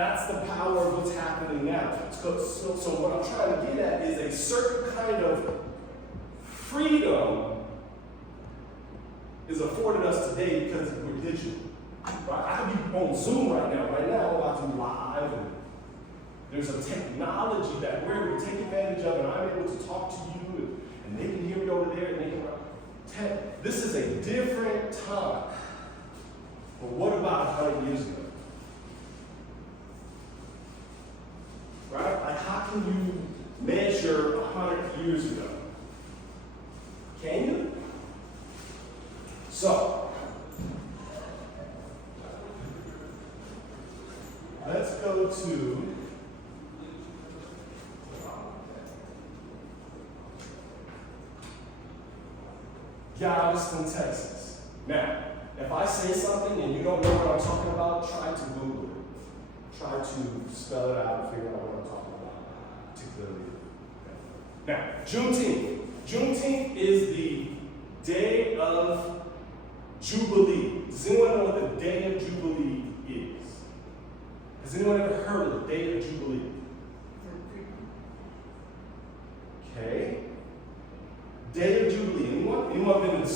That's the power of what's happening now. So what I'm trying to get at is a certain kind of freedom is afforded us today because we're digital. Right? I could be on Zoom right now. Right now, I'm watching live. And there's a technology that we're able to take advantage of, and I'm able to talk to you, and they can hear me over there, and they can. This is a different time. But what about 100 years ago? Right? Like, how can you measure 100 years ago? Can you? So, let's go to Galveston, Texas. Now, if I say something and you don't know what I'm talking about, try to Google it. Try to spell it out and figure out what I'm talking about, particularly. Now, Juneteenth. Juneteenth is the day of Jubilee. Does anyone know what the day of Jubilee is? Has anyone ever heard of the day of Jubilee? Okay. Day of Jubilee. Anyone been to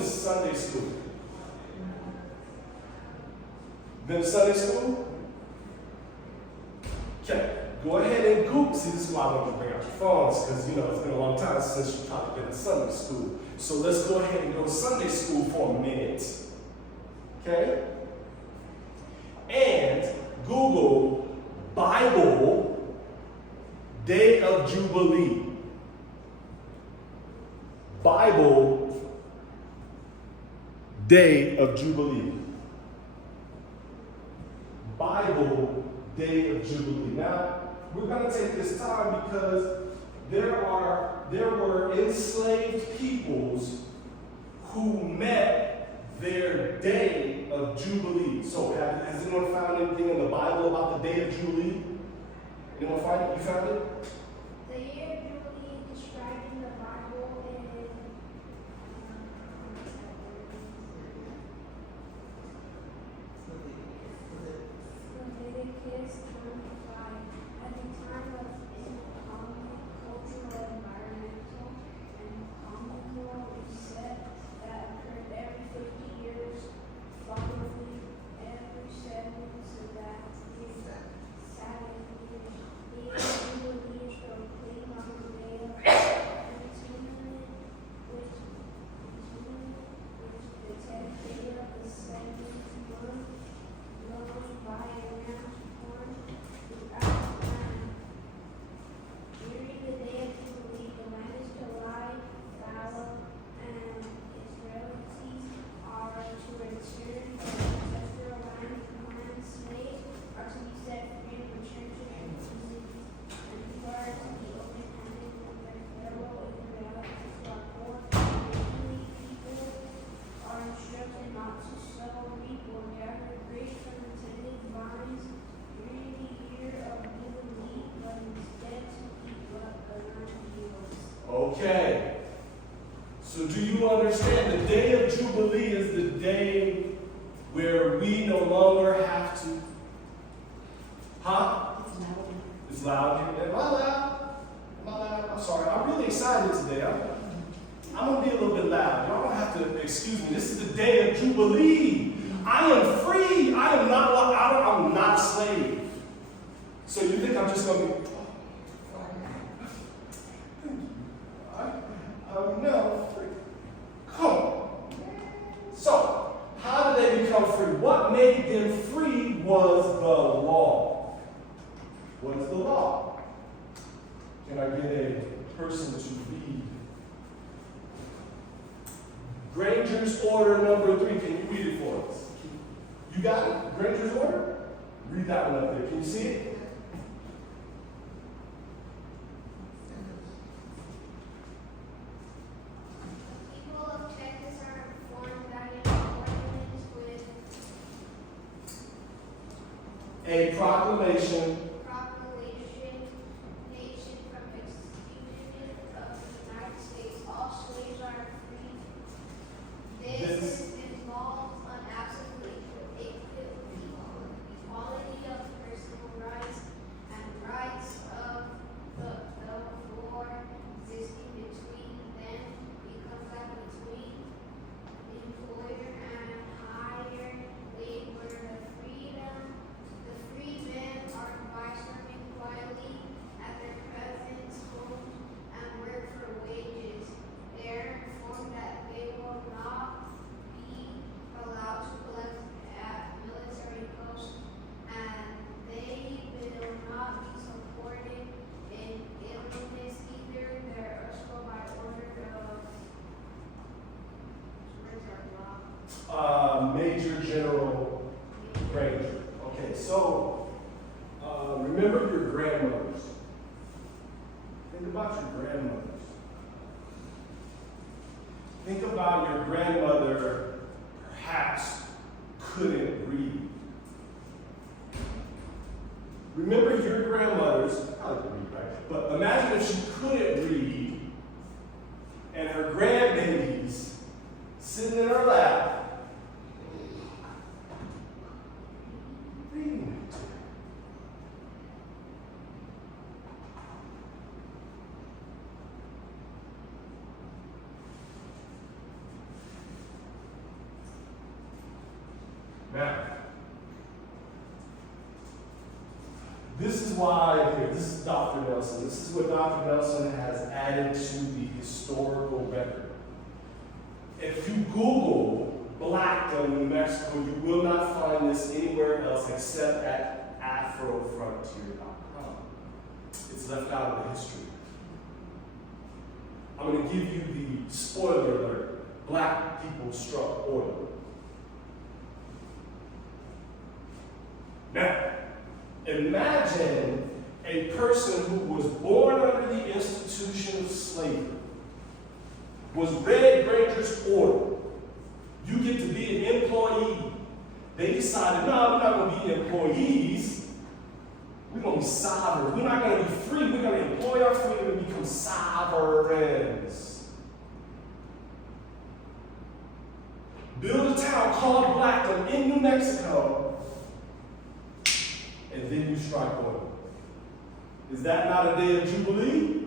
Sunday school? Been to Sunday school? Okay. Go ahead and Google. See, this is why I want you to bring out your phones, because it's been a long time since you've probably been to Sunday school. So let's go ahead and go to Sunday school for a minute. Okay? And Google Bible Day of Jubilee. Bible Day of Jubilee. Bible Day of Jubilee. Now, we're going to take this time because there were enslaved peoples who met their day of Jubilee. So, has anyone found anything in the Bible about the day of Jubilee? Anyone find it? You found it? The year of Jubilee described in the Bible is Leviticus 25. At the time of economic, cultural, environmental, and communal reset that occurred every 50 years, following every 7 so that is 7 years. The year of Jubilee is proclaimed on the day of continuum, which the 10th day of the 7th month, known by a ram's horn throughout the land. During the day of Jubilee, the land is to lie fallow, and Israelites are to return to their ancestral land. Slaves are to be set free and return to their communities, and people are to be open-handed with their fellow Israelites who are poor. Additionally, people are instructed not to sow, reap, or gather grapes from the tended vines during the year of Jubilee, but instead to eat what the land yields. Okay. So do you understand the day of Jubilee is the day where we no longer have to? Huh? It's loud here. Am I loud? Am I loud? I'm sorry. I'm really excited today. I'm going to be a little bit loud. Y'all don't have to excuse me. This is the day of Jubilee. I am free. I am not I'm not a slave. So you think I'm just going to be, no, free. Come on. So, how did they become free? What made them free was the law. What is the law? Can I get a person to read? Granger's order number 3. Can you read it for us? You got it? Granger's order? Read that one up there. Can you see it? People of Texas are informed that in accordance with A proclamation nation from exclusion of the United States, all slaves are free. This involves an absolute equality of Granger. Okay, so remember your grandmothers. Think about your grandmothers. Think about your grandmother perhaps couldn't read. Remember your grandmothers, I like to read, right? But imagine if she couldn't read and her grandbabies sitting in her lap reading it to her. Now, this is why here, this is Dr. Nelson. This is what Dr. Nelson has added to the historical record. If you Google Blackdom, New Mexico, you will not find this anywhere else except at afrofrontier.com. It's left out of the history. I'm going to give you the spoiler alert. Black people struck oil. Now, imagine a person who was born under the institution of slavery, was read Granger's order. You get to be an employee. They decided, no, we're not going to be employees. We're going to be sovereign. We're not going to be free. We're going to employ our freedom and become sovereigns. Build a town called Blackdom in New Mexico, and then you strike oil. Is that not a day of Jubilee?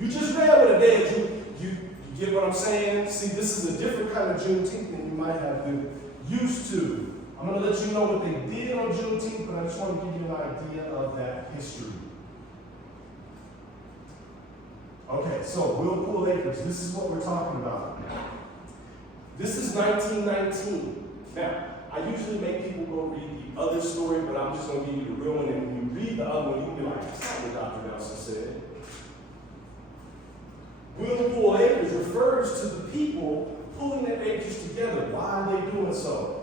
You just read what a day of Jubilee. You get what I'm saying? See, this is a different kind of Juneteenth than you might have been used to. I'm going to let you know what they did on Juneteenth, but I just want to give you an idea of that history. Okay, so Whirlpool Acres, this is what we're talking about. This is 1919. Now, I usually make people go read the other story, but I'm just going to give you the real one, and when you read the other one, you can be like, that's not what Dr. Nelson said. Whirlpool Acres refers to the people pulling their acres together. Why are they doing so?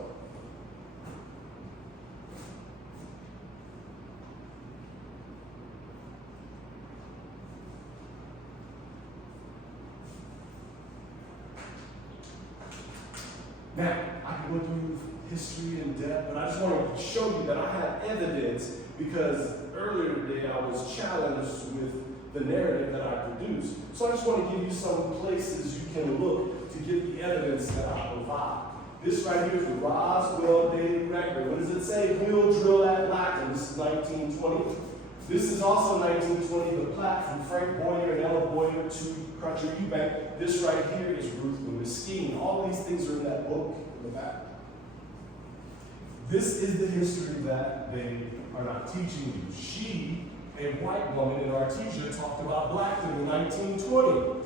Now, I can go through history in depth, but I just want to show you that I have evidence because earlier today I was challenged with the narrative that I produced. So I just want to give you some places you can look to get the evidence that I provide. This right here is the Roswell dated record. What does it say? Wheel drill at Blackdom. This is 1920. This is also 1920, the plaque from Frank Boyer and Ella Boyer to Crutcher Eubank. This right here is Ruth Lewis Skiing. All these things are in that book in the back. This is the history that they are not teaching you. She, a white woman in Artesia, talked about Blackdom in 1920.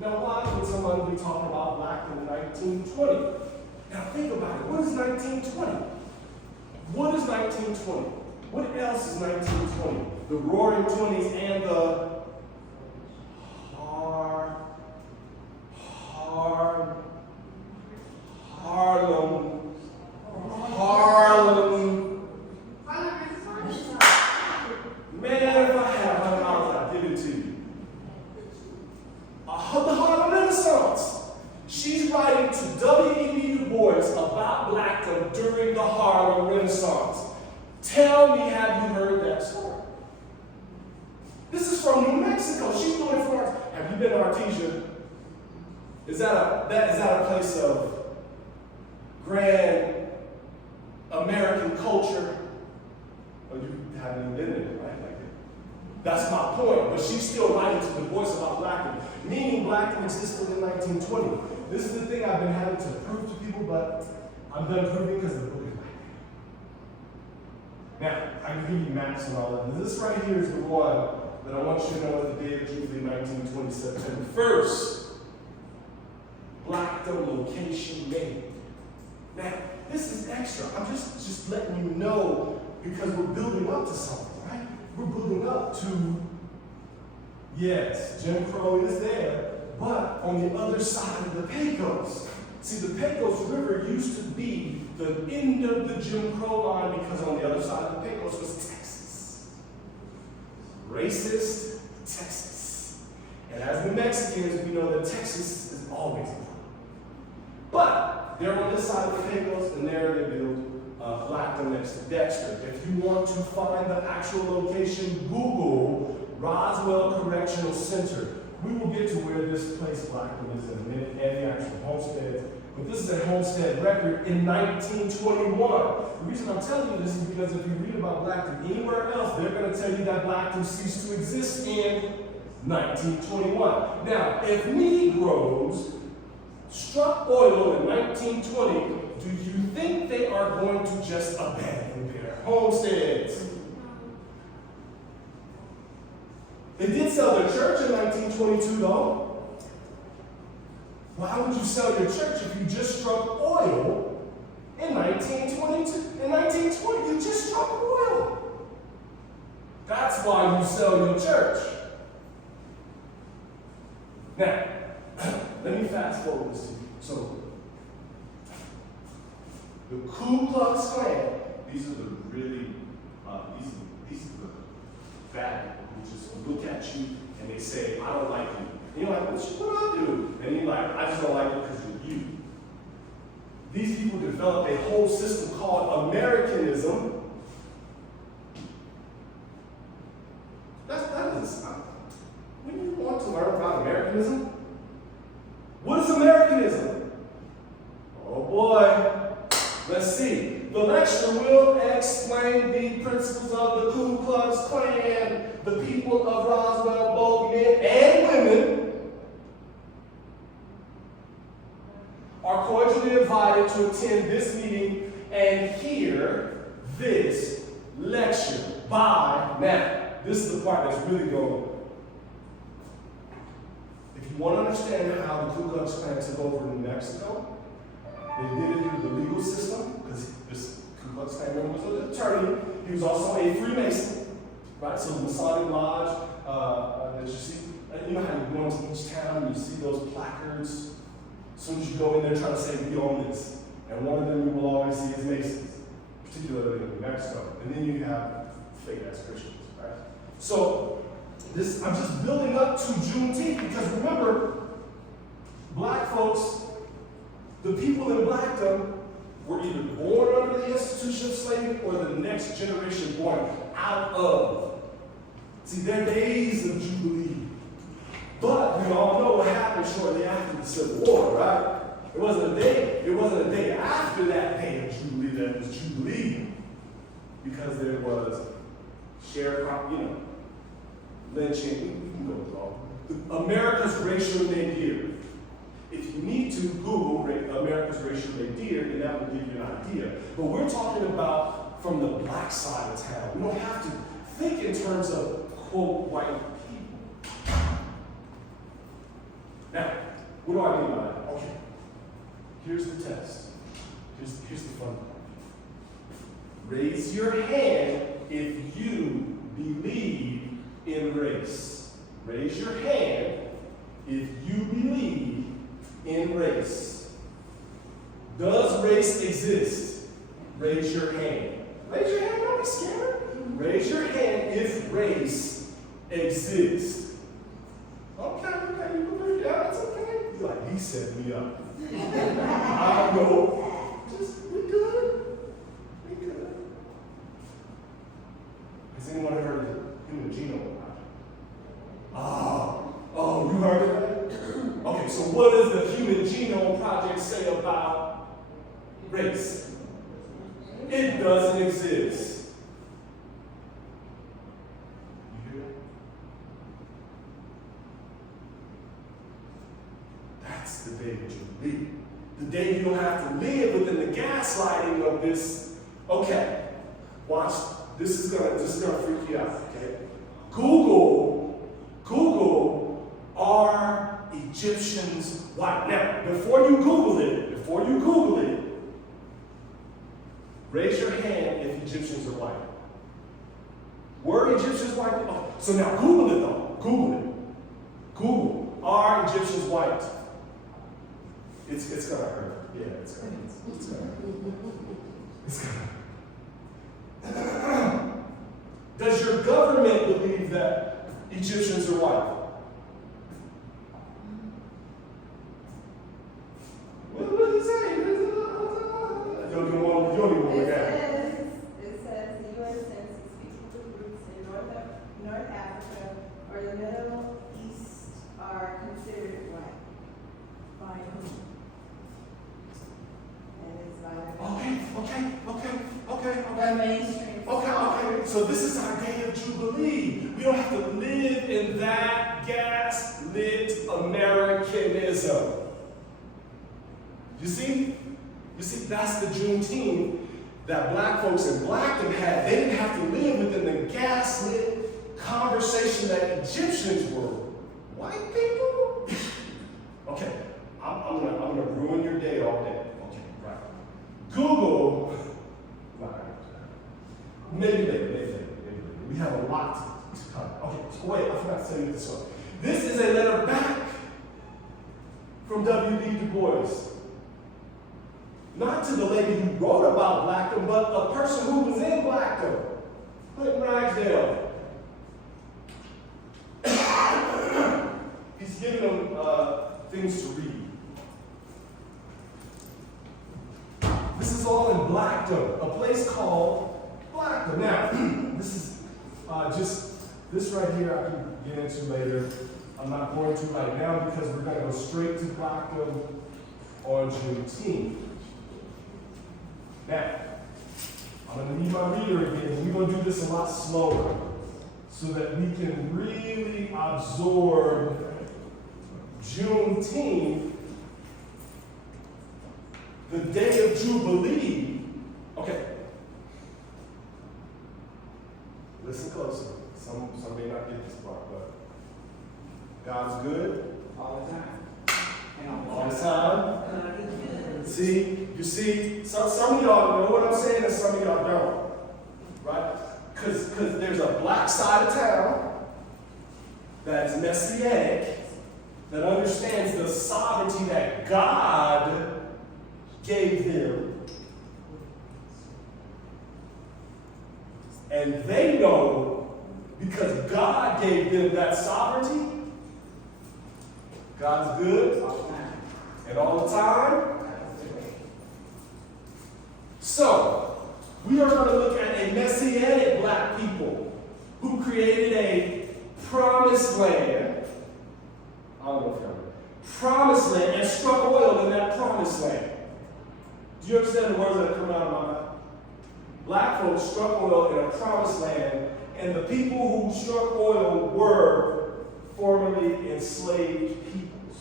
Now, why would someone be talking about Blackdom in 1920? Now, think about it. What is 1920? What is 1920? What else is 1920? The Roaring Twenties and the Harlem. Man, if I had $100, I'd give it to you. The Harlem Renaissance. She's writing to W.E.B. Du Bois about Blackdom during the Harlem Renaissance. Tell me, have you heard that story? This is from New Mexico. She's doing it for us. Have you been to Artesia? Is that a place of grand American culture? Oh, you haven't even been there, right? That's my point. But she's still writing to Du Bois about Blackdom, meaning Blackdom existed in 1920. This is the thing I've been having to prove to people, but I'm done proving because the book is right there. Now, I can give you maps and all that. This right here is the one that I want you to know is the day of Jubilee, 1920, September 1st. Blackdom location made. Now, this is extra. I'm just letting you know because we're building up to something, right? We're building up to, yes, Jim Crow is there, but on the other side of the Pecos. See, the Pecos River used to be the the end of the Jim Crow line because on the other side of the Pecos was Texas. Racist Texas. And as New Mexicans, we know that Texas is always a problem. But they're on this side of the Pecos, and there they build Blackdom next to Dexter. If you want to find the actual location, Google Roswell Correctional Center. We will get to where this place Blackdom is in a minute, and the actual homesteads. But this is a homestead record in 1921. The reason I'm telling you this is because if you read about Blackdom anywhere else, they're going to tell you that Blackdom ceased to exist in 1921. Now, if Negroes struck oil in 1920, do you think they are going to just abandon their homesteads? They did sell their church in 1922, though. Why would you sell your church if you just struck oil in 1922? In 1920, you just struck oil. That's why you sell your church. Now, let me fast forward this to you. So, the Ku Klux Klan, these are the really, these are the bad people who just look at you and they say, I don't like you. And you're like, what do I do? And you're like, I just don't like you because you're you. These people developed a whole system called Americanism. That is, when you want to learn about Americanism, what is Americanism? Oh boy. Let's see. The lecture will explain the principles of the Ku Klux Klan. The people of Roswell, both men and women, are cordially invited to attend this meeting and hear this lecture by now. This is the part that's really going. If you want to understand how the Ku Klux Klan took over New Mexico, they did it through the legal system, because this Ku Klux Klan member was an attorney. He was also a Freemason, right? So the Masonic Lodge that you see, you know how you go into each town and you see those placards. As soon as you go in there trying to say, we own this. And one of them you will always see is Masons, particularly in New Mexico. And then you have fake-ass Christians, right? So this, I'm just building up to Juneteenth, because remember, black folks, the people in Blackdom were either born under the institution of slavery or the next generation born out of. See, their days of Jubilee. But we all know what happened shortly after the Civil War, right? It wasn't a day after that day of Jubilee that was Jubilee, because there was sharecropping, lynching, we can go through all. America's racial nadir. If you need to Google America's racial nadir, and that will give you an idea. But we're talking about from the black side of town. We don't have to think in terms of, quote, white people. Now, what do I mean by that? Okay, here's the test. Here's the fun part. Raise your hand if you believe in race. Raise your hand if you believe in race. Does race exist? Raise your hand. Raise your hand, don't be scared. Raise your hand if race exists. Okay, you can put it down, it's okay. You're like, he set me up. I know. We good. Has anyone heard of the Human Genome Project? Oh, you heard of it? Okay, so what does the Human Genome Project say about race? It doesn't exist. You hear it? That's the day of Jubilee. The day you don't have to live within the gaslighting of this. Okay, watch. This is gonna freak you out, okay? Google, are Egyptians white? Now, before you Google it, raise your hand if Egyptians are white. Were Egyptians white? Oh, so now Google it though. Google, are Egyptians white? It's gonna hurt. Yeah, it's gonna. It's gonna. It's gonna. Does your government believe that Egyptians are white? What did he say? You don't even want to look at it. It says the U.S. Census speaks with groups in North Africa or the Middle East are considered white. By whom? And it's by the mainstream. Okay. So this is our day of Jubilee. We don't have to live in that gas-lit Americanism. You see, that's the Juneteenth that black folks in Blackdom had. They didn't have to live within the gaslit conversation that Egyptians were. White people? Okay, I'm gonna ruin your day all day. Okay, right. Google, maybe later. We have a lot to cover. Okay, so wait, I forgot to tell you this one. This is a letter back from W.D. Du Bois. Not to the lady who wrote about Blackdom, but a person who was in Blackdom, Clinton Ragsdale. He's giving them things to read. This is all in Blackdom, a place called Blackdom. Now, this is this right here I can get into later. I'm not going to right now because we're going to go straight to Blackdom on Juneteenth. Now, I'm going to need my reader again, and we're going to do this a lot slower so that we can really absorb Juneteenth, the day of Jubilee. Okay. Listen closely. Some may not get this part, but God's good. All the time. All the time. You see, some of y'all know what I'm saying and some of y'all don't. Right? Because there's a black side of town that's messianic, that understands the sovereignty that God gave them. And they know, because God gave them that sovereignty, God's good and all the time. So, we are going to look at a messianic black people who created a promised land. I don't know if y'all know. Promised land, and struck oil in that promised land. Do you understand the words that come out of my mouth? Black folks struck oil in a promised land, and the people who struck oil were formerly enslaved peoples.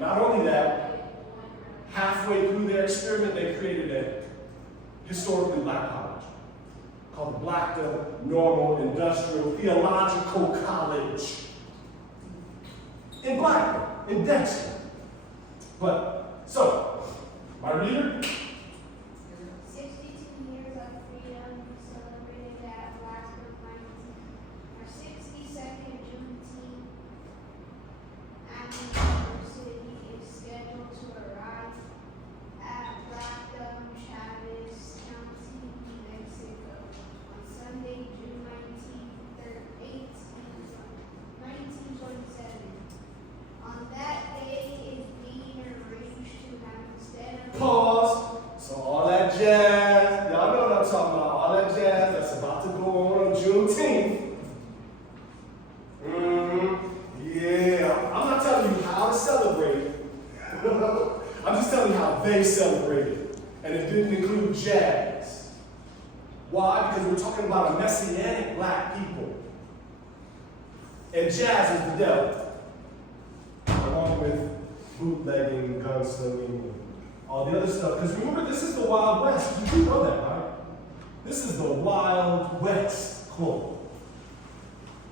Not only that, halfway through their experiment, they created a historically black college called the Blackdom Normal Industrial Theological College in Blackdom, in Dexter. But, so, my reader? 62 years of freedom celebrated at Blackdom 19. Our 62nd Juneteenth anniversary is scheduled to arrive at Blackdom, Chavez County, New Mexico on Sunday, June 19, 1927. On that day is being arranged to have instead of Pause. So all that jazz, y'all know what I'm talking about, all that jazz that's about to go on Juneteenth. Yeah, I'm not telling you how to celebrate it. I'm just telling you how they celebrate it. And it didn't include jazz. Why? Because we're talking about a messianic black people. And jazz is the devil. Along with bootlegging, gunslinging, and all the other stuff. Because remember, this is the Wild West. You do know that, right? This is the Wild West, quote.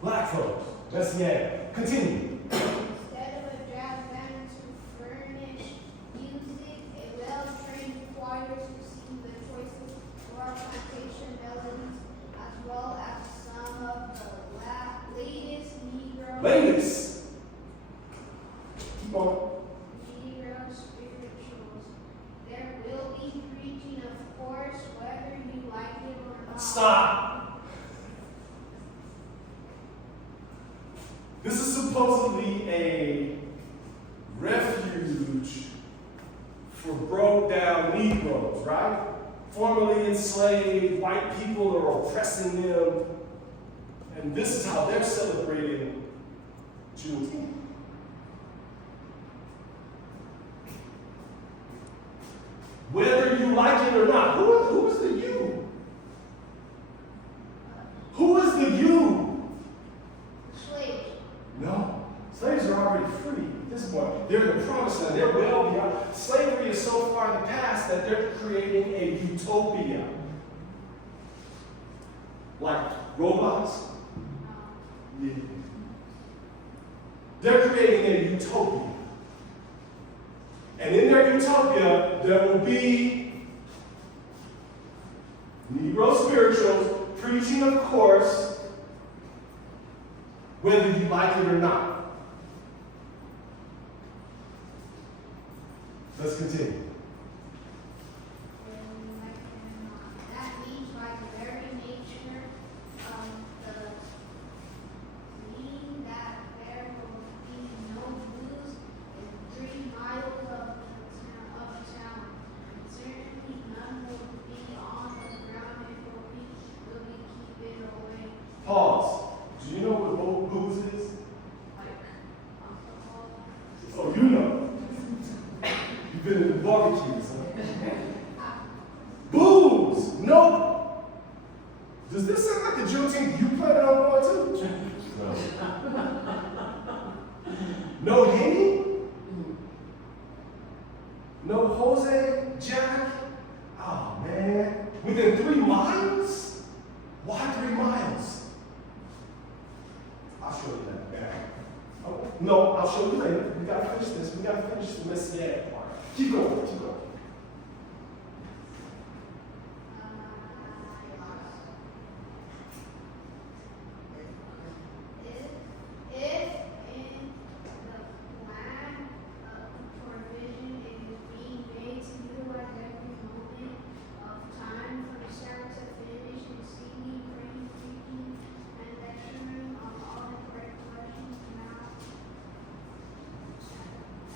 Black folks, messianic. Continue. Instead of a jazz band to furnish music, a well-trained choir to sing the choices of our plantation melodies, as well as some of the latest Negro Latest. Keep on. spiritual Stop. This is supposedly a refuge for broke down Negroes, right? Formerly enslaved white people are oppressing them. And this is how they're celebrating Juneteenth. Whether you like it or not, who is the you? Who is the you? Slaves. No. Slaves are already free at this point. They're in the promised land. They're well beyond. Slavery is so far in the past that they're creating a utopia. Like robots? Yeah. They're creating a utopia. And in their utopia, there will be Negro spirituals preaching, of course, whether you like it or not. Let's continue. That means by the very nature of the meaning that there will be no booze in 3 miles of the town. Certainly none will be on the ground and will be keeping away. Pause. Do you know what booze is? Like alcohol. Oh, you know. You've been in the barbecues, huh? Booze! No! Does this sound like the Juneteenth you planning on going to? No. No Henny? No Jose? Jack? Oh, man. Within 3 miles? Why 3 miles? I'll show you that. Yeah. Oh, no, I'll show you later. We gotta finish this. We gotta finish the messianic part. Keep going, keep going. If in the land provision is being made to utilize every moment of time from start to finish in singing, praying, preaching, and lecturing on all the correct questions now.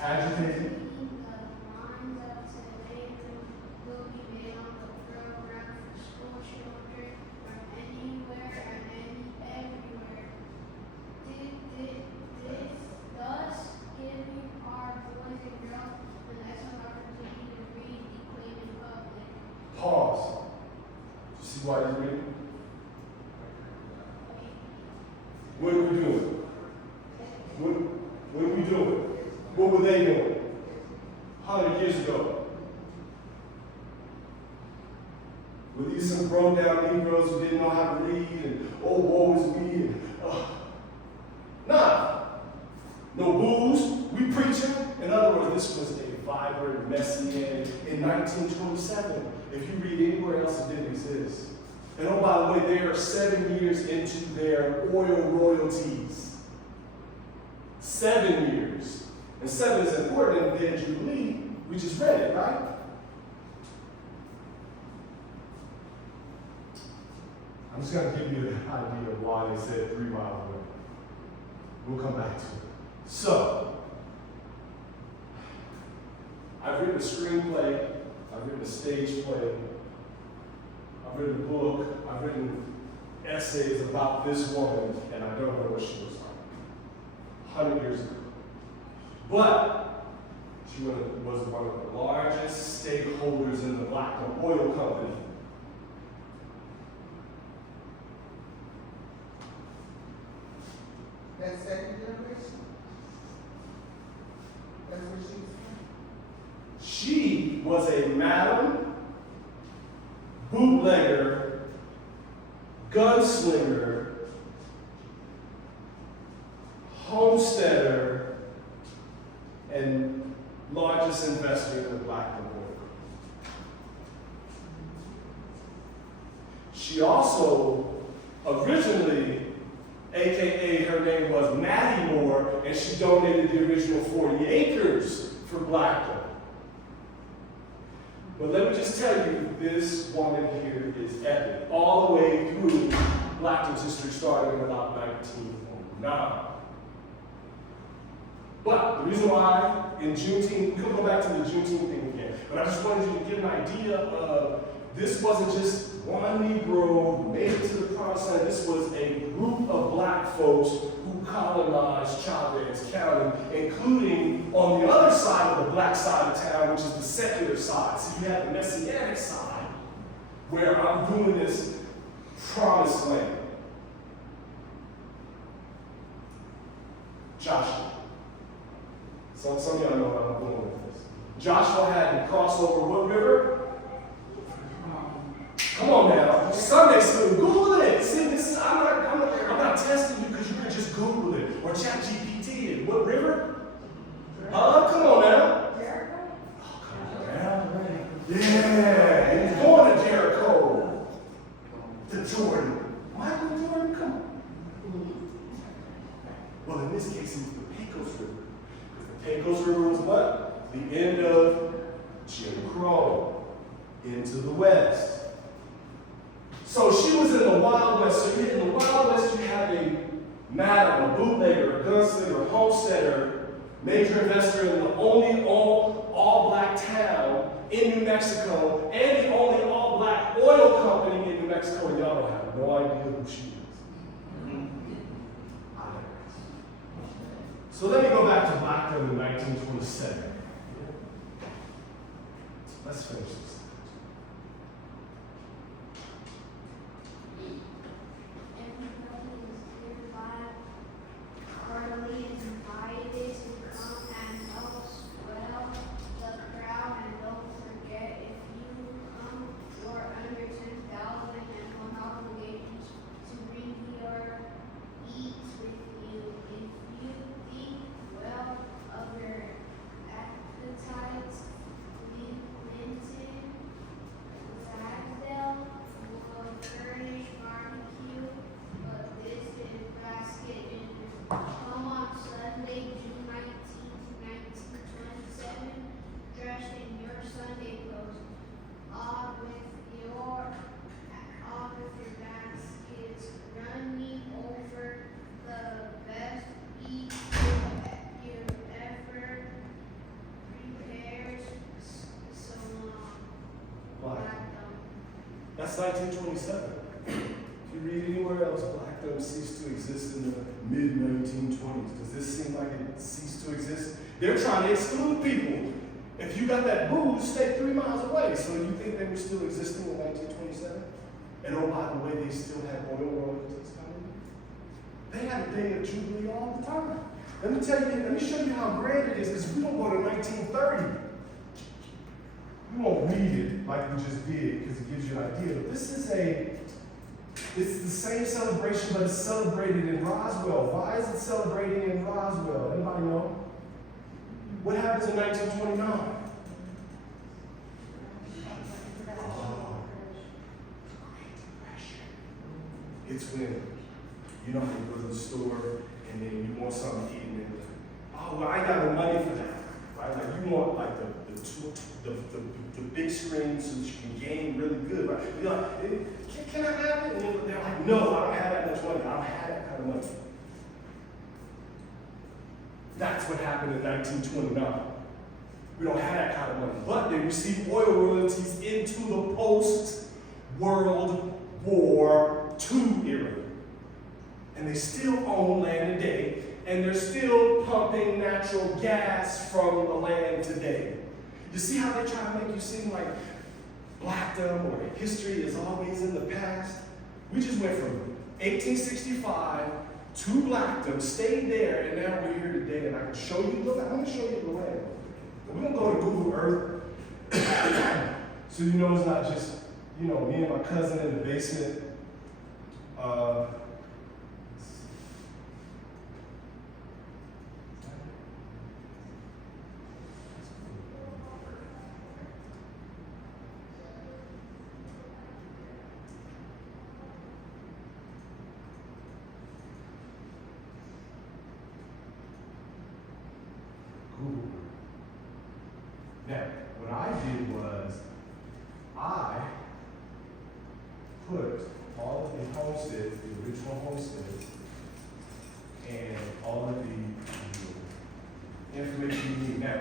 Agitated. The lines of today will be made on the program for school children from anywhere and everywhere. This thus giving our boys and girls an excellent opportunity to read, declaim in public. Pause. You see why he's reading? What are we doing? What are we doing? What were they doing 100 years ago? Were these some broke down Negroes who didn't know how to read and oh, woe is me? And, nah. No booze. We preaching. In other words, this was a vibrant messianic in 1927. If you read anywhere else, it didn't exist. And oh, by the way, they are 7 years into their oil royalties. 7 years. And 7 is important in the day of Jubilee. We just read it, right? I'm just going to give you an idea of why they said 3 miles away. We'll come back to it. So, I've written a screenplay, I've written a stage play, I've written a book, I've written essays about this woman, and I don't know what she was like 100 years ago. But she was one of the largest stakeholders in the Blackdom Oil Company. That second generation? That's what she was from? She was a madam, bootlegger, gunslinger, homesteader, and largest investor in the Blackdom Oil. She also originally, AKA her name was Mattie Moore, and she donated the original 40 acres for Blackdom. But let me just tell you, this woman here is epic. All the way through Blackdom's history starting in about 1949. But the reason why in Juneteenth, we could go back to the Juneteenth thing again, but I just wanted you to get an idea of this wasn't just one Negro who made it to the promised land. This was a group of black folks who colonized Chavez County, including on the other side of the black side of town, which is the secular side. So you have the messianic side, where I'm doing this promised land. Joshua. Some of y'all know where I'm going with this. Joshua had to cross over what river? Come on now. Sunday school. Google it. See, this, I'm not testing you because you can just Google it or ChatGPT it. What river? Come on now. Jericho? Oh, come on now. Yeah. He was going to Jericho. To Jordan. Michael Jordan, come on. Well, in this case, it was the Pecos River. The Pecos River was what? The end of Jim Crow into the west. So she was in the Wild West. So in the Wild West, you have a madam, a bootlegger, a gunslinger, a homesteader, major investor in the only all-black town in New Mexico, and the only all-black oil company in New Mexico. And y'all don't have no idea who she is. So let me go back to Blackdom in 1927. Let's finish this. Everybody is hereby heartily invited to come and help swell the crowd, and don't forget, if you come, you're under 10,000 and one obligation to bring your eats with you. If you think well of your appetites, Linton, Zagdale will furnish barbecue, but this is basket dinners. Come on Sunday, June 19th, 1927, dressed in your Sunday clothes, all with your baskets running over the best eat you ever prepared. Some Blackdom. That's 1927. If you read anywhere else, Blackdom ceased to exist in the mid-1920s. Does this seem like it ceased to exist? They're trying to exclude people. If you got that booze, stay 3 miles away. So you think they were still existing in 1927? And oh, by the way, they still had oil royalties coming. They had a day of Jubilee all the time. Let me show you how grand it is, because we don't go to 1930. We won't read it like we just did because it gives you an idea. But it's the same celebration, but it's celebrated in Roswell. Why is it celebrating in Roswell? Anybody know? What happens in 1929? It's when, you know, you go to the store and then you want something to eat and then, oh, well, I ain't got no money for that. Right? Like you want like the big screen so that you can game really good, right? You're like, can I have it? And they're like, no, I don't have that much money. I don't have that kind of money. That's what happened in 1929. We don't have that kind of money. But they received oil royalties into the post-World War II era. And they still own land today. And they're still pumping natural gas from the land today. You see how they try to make you seem like Blackdom or history is always in the past? We just went from 1865 to Blackdom, stayed there, and now we're here today, and I can show you the land. I'm going to show you the land. We're going to go to Google Earth so you know it's not just, you know, me and my cousin in the basement. Now, what I did was put all of the homesteads, the original homesteads, and all of the information you need. Now,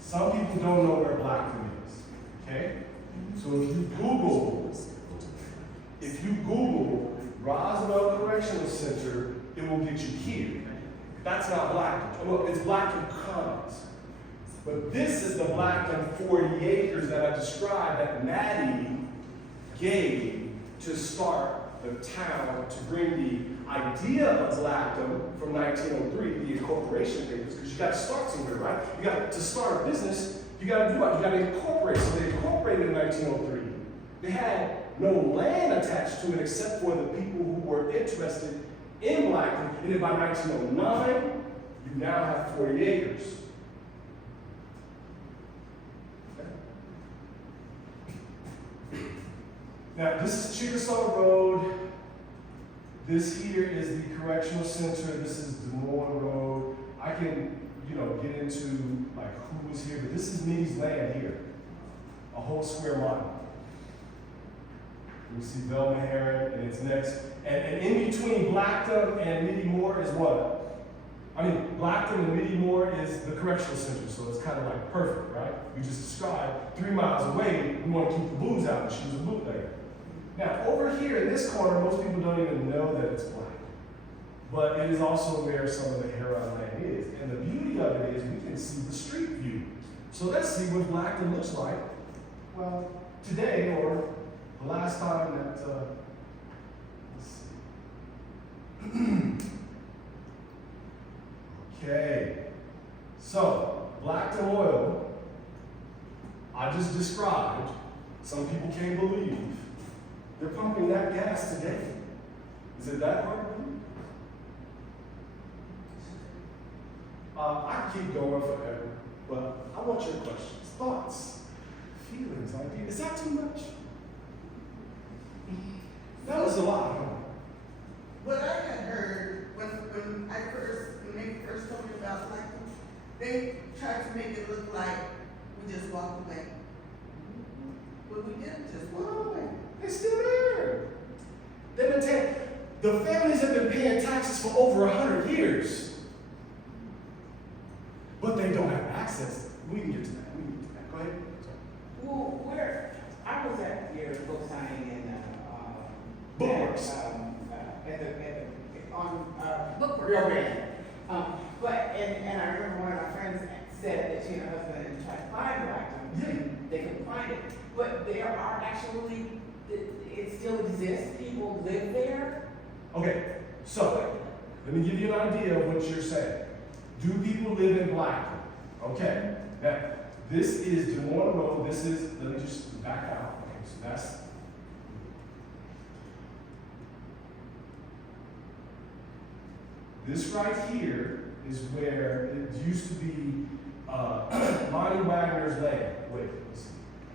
some people don't know where Blackdom is, okay? So if you Google Roswell Correctional Center, it will get you here. That's not Blackdom. Well, it's Blackdom Commons. But this is the Blackdom 40 acres that I described that Maddie gave to start the town, to bring the idea of Blackdom from 1903, the incorporation papers, because you got to start somewhere, right? You got to start a business, you got to do what? You got to incorporate. So they incorporated in 1903. They had no land attached to it except for the people who were interested in Blackdom. And then by 1909, you now have 40 acres. Now, this is Chickasaw Road. This here is the correctional center. This is Des Moines Road. I can, get into like who was here, but this is Mitty's land here, a whole square mile. You see Velma Heron, and it's next. And in between Blackdom and Mitty Moore is what? Blackdom and Mitty Moore is the correctional center, so it's kind of like perfect, right? We just described 3 miles away, we want to keep the booze out, and she was a bootlegger. Now, over here in this corner, most people don't even know that it's black. But it is also where some of the Heron land is. And the beauty of it is we can see the street view. So let's see what Blackdom looks like, well, today or the last time that, let's see. Okay. So, Blackdom Oil, I just described, some people can't believe. They're pumping that gas today. Is it that hard to believe? I can keep going forever, but I want your questions, thoughts, feelings, ideas. Is that too much? That was a lot, huh? What I had heard when they first told me about Blackdom, they tried to make it look like we just walked away. But we didn't just walk away. They're still there. They've been the families have been paying taxes for over 100 years. But they don't have access. We can get to that. Go ahead. Well, I was at your book signing in Bookworks. on Bookworks. Rio Grande. And I remember one of my friends said that she and her husband tried to find Blackdom. Yeah. They couldn't find it. But there are actually, it still exists. People live there. Okay, so let me give you an idea of what you're saying. Do people live in Blackdom? Okay, now this is Des Moines Road. This is, let me just back out. Okay, so that's, this right here is where it used to be Monty Wagner's land. Wait, let's see.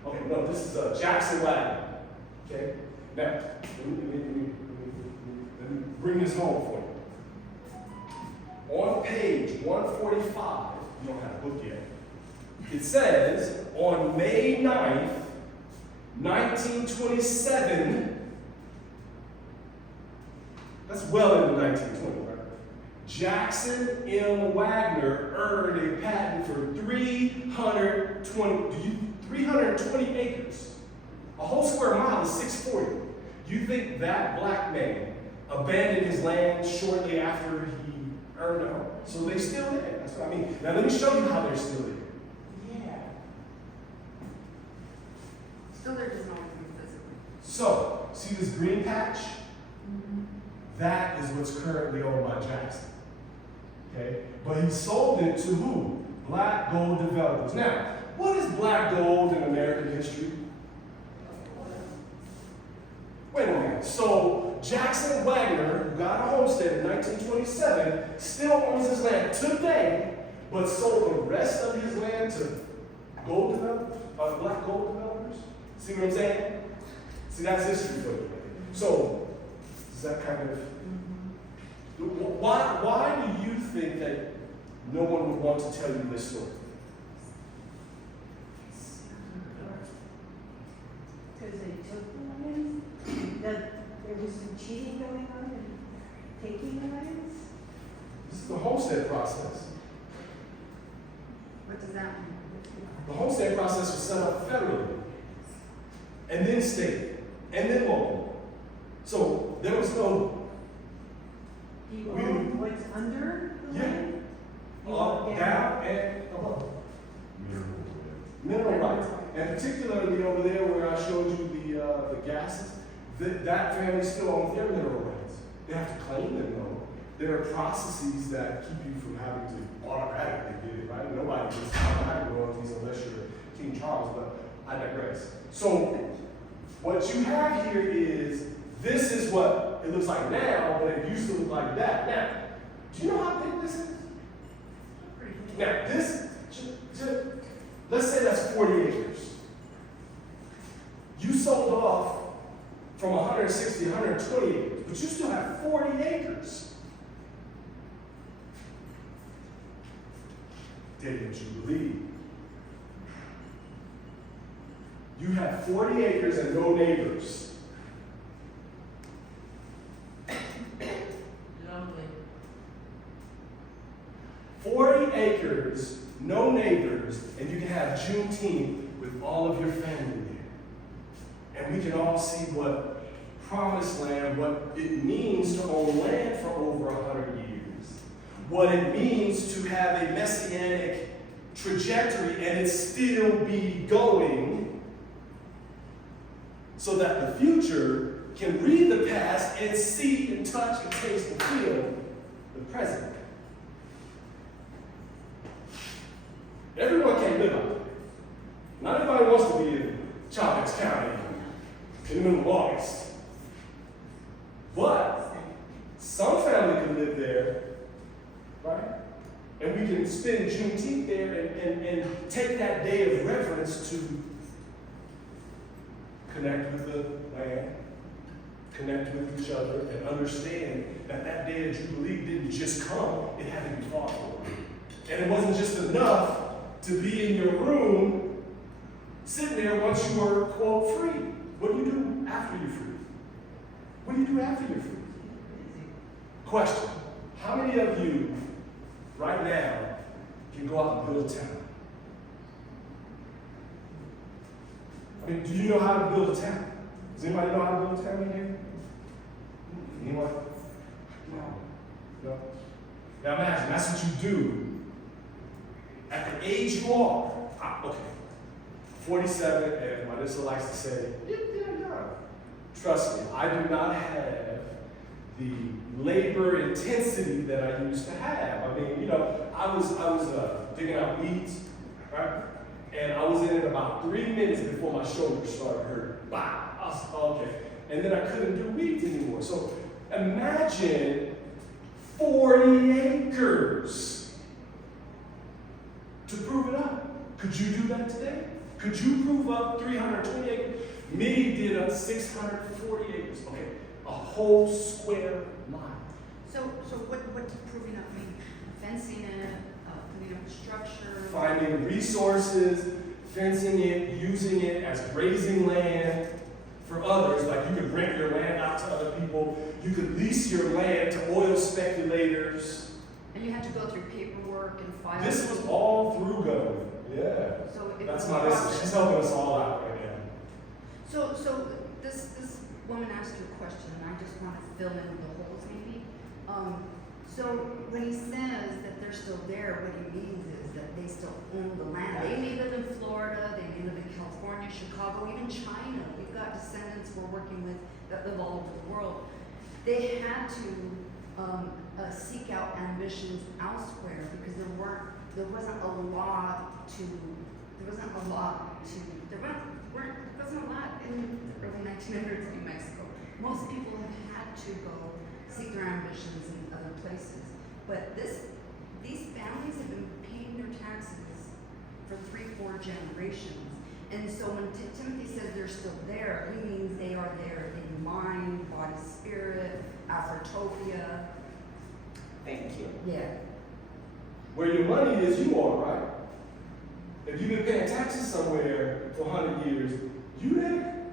Okay, no, this is Jackson Wagner. Okay, now let me bring this home for you. On page 145, you don't have a book yet, it says, on May 9th, 1927, that's well into 1920, right? Jackson M. Wagner earned a patent for 320 acres. A whole square mile is 640. You think that black man abandoned his land shortly after he earned a home? So they still there. That's what I mean. Now let me show you how they're still there. Yeah. Still there doesn't always mean physically. So, see this green patch? That is what's currently owned by Jackson. Okay? But he sold it to who? Black gold developers. Now, what is black gold in American history? Wait a minute. So, Jackson Wagner, who got a homestead in 1927, still owns his land today, but sold the rest of his land to gold developers, black gold developers. See what I'm saying? See, that's history for you. So, is that kind of, why do you think that no one would want to tell you this story? Because they took the land? cheating going on and taking the lands? This is the homestead process. What does that mean? The homestead process was set up federally, and then state, and then local. So there was no, You We- own what's under the Yeah. land? You own down and above. Mineral rights. And particularly over there where I showed you the gases, that family still owns their mineral rights. They have to claim them though. There are processes that keep you from having to automatically get it, right? Nobody gets automatic royalties unless you're King Charles, but I digress. So what you have here is, this is what it looks like now, but it used to look like that. Now, do you know how big this is? Now, this, let's say that's 40 acres. You sold off from 160, 120 acres, but you still have 40 acres. Day of Jubilee. You have 40 acres and no neighbors. Lovely. 40 acres, no neighbors, and you can have Juneteenth with all of your family there. And we can all see what promised land, what it means to own land for over 100 years. What it means to have a messianic trajectory and it still be going, so that the future can read the past and see and touch and taste and feel the present. Everyone can't live out there. Not everybody wants to be in Chavez County in the middle of August. But some family can live there, right? And we can spend Juneteenth there and take that day of reverence to connect with the land, connect with each other, and understand that that day of Jubilee didn't just come, it had to be fought for. And it wasn't just enough to be in your room, sitting there once you were, quote, free. What do you do after you're free? What do you do after you're free? Question: how many of you right now can go out and build a town? I mean, do you know how to build a town? Does anybody know how to build a town in here? Anyone? No? Now imagine, that's what you do at the age you are. Okay, 47, and my sister likes to say, yeah. Trust me, I do not have the labor intensity that I used to have. I mean, I was digging out weeds, right? And I was in it about 3 minutes before my shoulders started hurting. Wow, I was okay. And then I couldn't do weeds anymore. So imagine 40 acres to prove it up. Could you do that today? Could you prove up 320 acres? Me did up 640 acres. Okay, a whole square mile. So what does proving up mean? Fencing it, putting up a structure? Finding resources, fencing it, using it as grazing land for others. Like you could rent your land out to other people. You could lease your land to oil speculators. And you had to go through paperwork and file. This was all through government. Yeah. So it That's was my a listen. process. She's helping us all out right now. So this woman asked you a question, and I just want to fill in the holes maybe. So when he says that they're still there, what he means is that they still own the land. They may live in Florida, they may live in California, Chicago, even China. We've got descendants we're working with that live all over the world. They had to seek out ambitions elsewhere because there wasn't a lot in the early 1900s in New Mexico. Most people have had to go seek their ambitions in other places. But these families have been paying their taxes for 3-4 generations. And so when Timothy says they're still there, he means they are there in mind, body, spirit, Afrotopia. Thank you. Yeah. Where your money is, you are, right? If you've been paying taxes somewhere for 100 years, you there.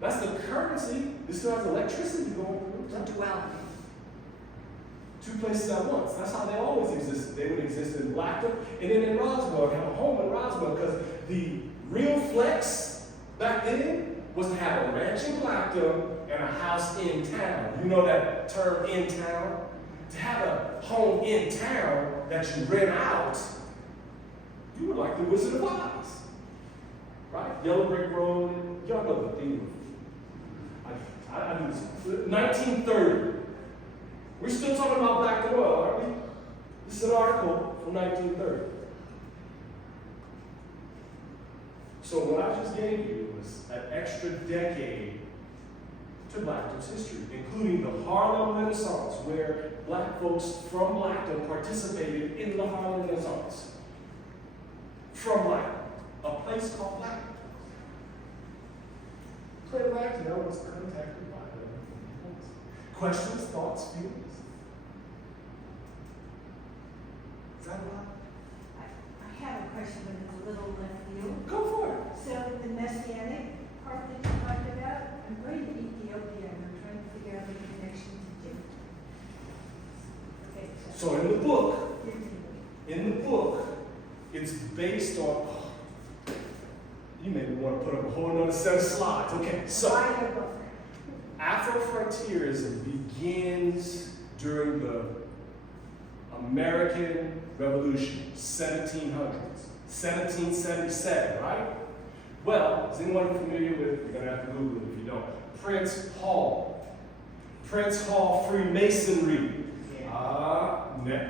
That's the current currency. It still has electricity going through. The dwelling. Two places at once. That's how they always existed. They would exist in Blackdom and then in Roswell, have a home in Roswell, because the real flex back then was to have a ranch in Blackdom and a house in town. You know that term, in town? To have a home in town that you rent out, you were like the Wizard of Oz. Right? Yellow Brick Road, y'all know the theme. I do this. 1930. We're still talking about black and oil, aren't we? This is an article from 1930. So what I just gave you was an extra decade to Blackdom's history, including the Harlem Renaissance, where black folks from Blackdom participated in the Harlem Renaissance. From Blackdom, a place called Blackdom. Clay Blackdale was contacted by them. Questions, thoughts, feelings? Is that a lot? I have a question, but it's a little left field. Go for it. So the messianic part that you talked about, I'm going to Ethiopia and I'm trying to figure out the connection to Jim. Okay, So in the book, it's based on, you made me want to put up a whole other set of slides. Okay, so why the book? Afro-frontierism begins during the American Revolution, 1700s, 1777, right? Well, is anyone familiar with, you're going to have to Google it if you don't, Prince Hall. Prince Hall Freemasonry. No. You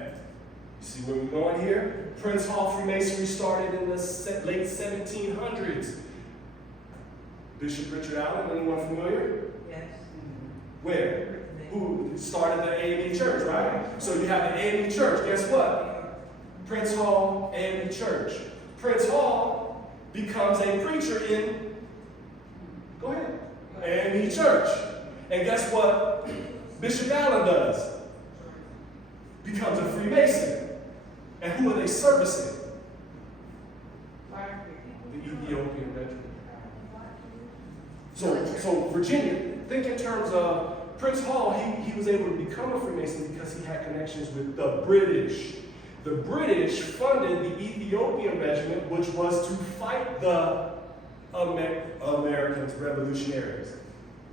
see where we're going here? Prince Hall Freemasonry started in the late 1700s. Bishop Richard Allen, anyone familiar? Yes. Where? Who started the AME Church, right? So you have the AME Church. Guess what? Prince Hall AME Church. Prince Hall becomes a preacher in, go ahead, AME Church. And guess what Bishop Allen does? Becomes a Freemason. And who are they servicing? The Ethiopian regiment. So Virginia, think in terms of Prince Hall, he was able to become a Freemason because he had connections with the British. The British funded the Ethiopian regiment, which was to fight the Americans, revolutionaries.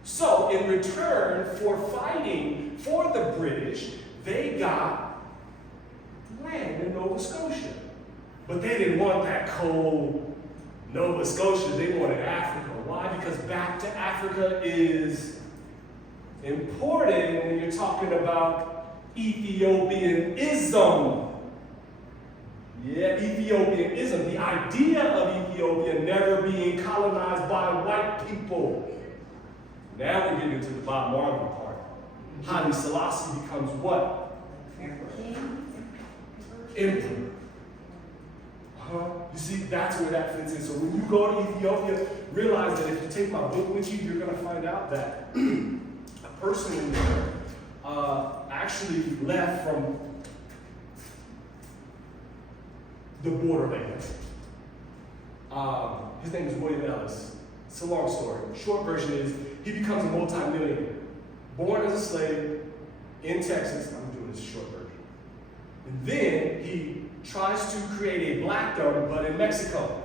So in return for fighting for the British, they got land in Nova Scotia. But they didn't want that cold Nova Scotia, they wanted Africa. Why? Because back to Africa is important when you're talking about Ethiopianism. Yeah, Ethiopianism. The idea of Ethiopia never being colonized by white people. Now we're getting into the Bob Marley part. Haile Selassie becomes what? Emperor. You see, that's where that fits in. So when you go to Ethiopia, realize that if you take my book with you, you're going to find out that a person in there actually left from the borderlands. His name is William Ellis. It's a long story. Short version is he becomes a multi-millionaire. Born as a slave in Texas. I'm doing this short version. And then he tries to create a Blackdom, but in Mexico.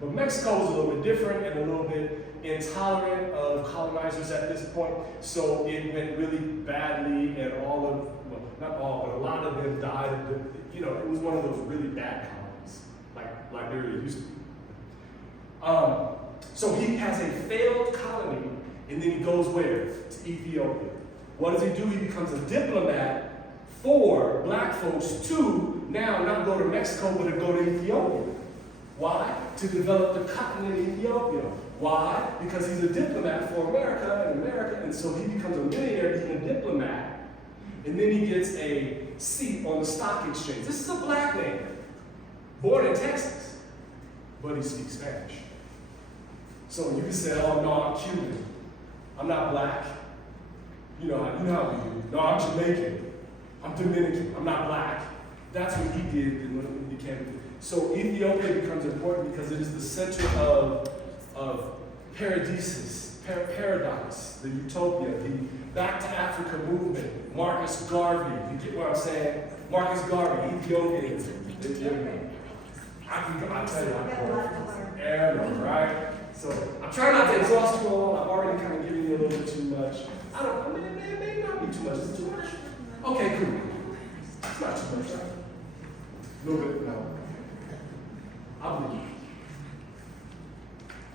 But Mexico was a little bit different and a little bit intolerant of colonizers at this point, so it went really badly, and all of, well, not all, but a lot of them died. You know, it was one of those really bad colonies, like Liberia used to be. So he has a failed colony, and then he goes where? To Ethiopia. What does he do? He becomes a diplomat for black folks to now not go to Mexico, but to go to Ethiopia. Why? To develop the cotton in Ethiopia. Why? Because he's a diplomat for America, and so he becomes a millionaire being a diplomat, and then he gets a seat on the stock exchange. This is a black man, born in Texas, but he speaks Spanish. So you can say, oh no, I'm Cuban. I'm not black. You know how we do. No, I'm Jamaican. I'm Dominican. I'm not black. That's what he did when he became. So Ethiopia becomes important because it is the center of paradises. paradox, the utopia, the Back to Africa movement, Marcus Garvey, you get what I'm saying? Marcus Garvey, Ethiopian. I'll tell you, I'm right? So I'm trying not to exhaust you all. I've already kind of given you a little bit too much. I mean, it may not be too much. Is it too much? Okay, cool. It's not too much, right? A little bit, no. I believe.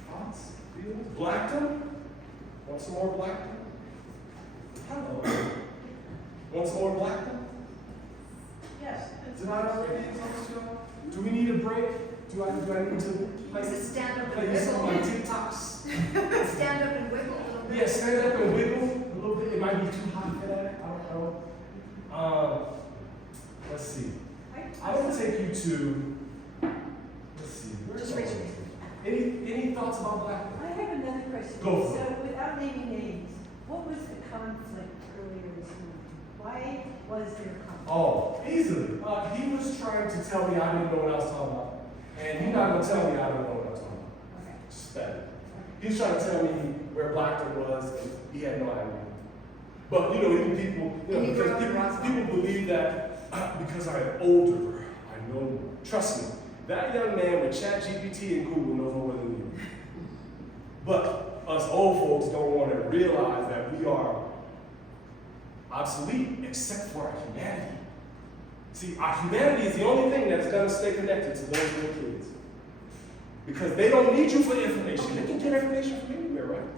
Thoughts? Feelings? Blackdom? Want some more Blackdom? Hello. Want some more Blackdom? Yes. Did I already exhaust y'all? Do we need a break? Do I need to Is it stand up play and some of my wiggle? TikToks? Stand up and wiggle a little bit? Yeah, stand up and wiggle a little bit. It might be too hot for that. I don't know. Let's see. I want to take you to. Let's see. Where's Just raise your hand. Any thoughts about Black? I have another question. Go for So without naming names, what was the conflict earlier this morning? Why was there conflict? Oh, easily. He was trying to tell me I didn't know what I was talking about, and you're not gonna tell me I don't know what I was talking about. Okay. Just that. He was trying to tell me where Blackdom was, and he had no idea. But even people, And he because grew up in Roswell. people believe that because I'm older, I know more. Trust me, that young man with ChatGPT and Google knows more than you. But us old folks don't want to realize that we are obsolete except for our humanity. See, our humanity is the only thing that's going to stay connected to those little kids. Because they don't need you for information. They can get information from anywhere, right?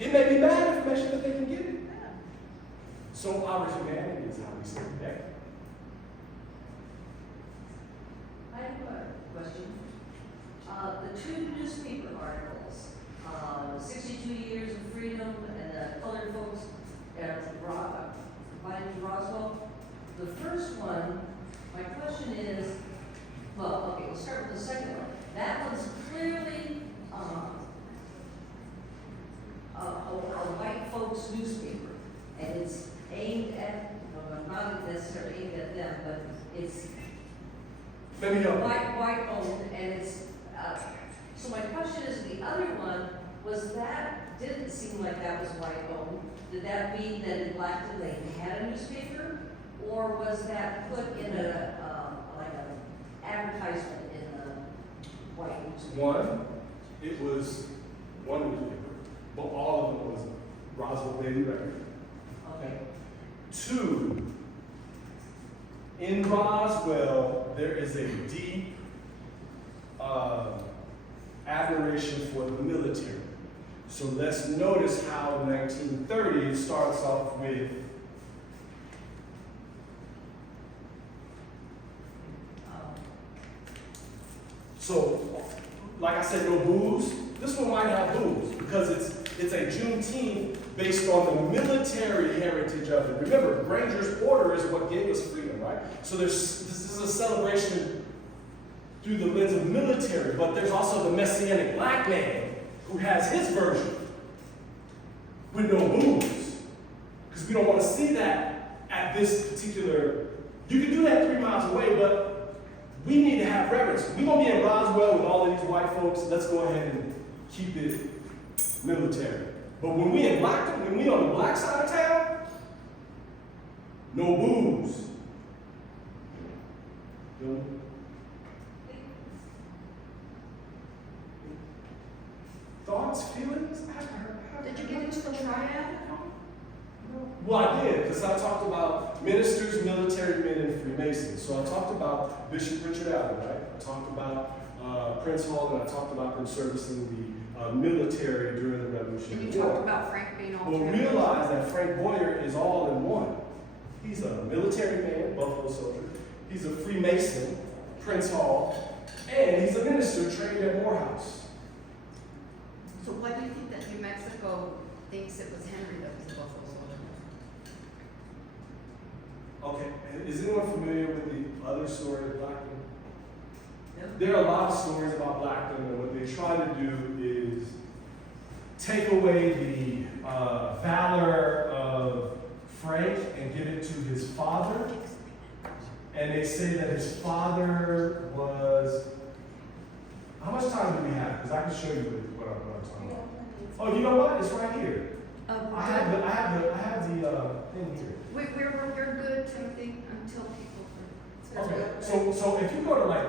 It may be bad information, but they can get it. So our humanity is how we stay connected. I have a question. The two newspaper articles, 62 Years of Freedom and the Colored Folks at Roswell. The first one, my question is, well, okay, we'll start with the second one. That one's clearly a white folks newspaper, and it's aimed at, well, not necessarily aimed at them, but it's Let me help you. white owned, and it's, so my question is, the other one, didn't seem like that was white owned. Did that mean that in Blackdom they had a newspaper? Or was that put in like an advertisement in the white newspaper? One, it was one newspaper, but all of it was Roswell Daily Record. Okay. Two, in Roswell, there is a deep admiration for the military. So let's notice how in 1930 it starts off with so, like I said, no booze. This one might have booze because it's a Juneteenth based on the military heritage of it. Remember, Granger's Order is what gave us freedom, right? So this is a celebration through the lens of military, but there's also the Messianic black man who has his version with no booze. Because we don't want to see that at this particular, you can do that 3 miles away, but we need to have reverence. We're going to be in Roswell with all of these white folks. Let's go ahead and keep it military. But when we in Blackdom, when we on the black side of town, no booze. No. Thoughts, feelings? I haven't heard. Did you get into the triad? Well, I did, because I talked about ministers, military men, and Freemasons. So I talked about Bishop Richard Allen, right? I talked about Prince Hall, and I talked about them servicing the military during the And Revolutionary you War. talked about Frank being all Well, three of those. realize that Frank Boyer is all in one. He's a military man, Buffalo soldier. He's a Freemason, Prince Hall, and he's a minister trained at Morehouse. So why do you think that New Mexico thinks it was Henry that was the Buffalo Soldier? Okay, and is anyone familiar with the other story of Blackdom? No. There are a lot of stories about Blackdom, and what they try to do is take away the valor of Frank and give it to his father. And they say that his father was, How much time do we have? Because I can show you what I'm talking about. Oh, you know what? It's right here. I have the thing here. We're good, Timothy, until people. Okay, so if you go to like,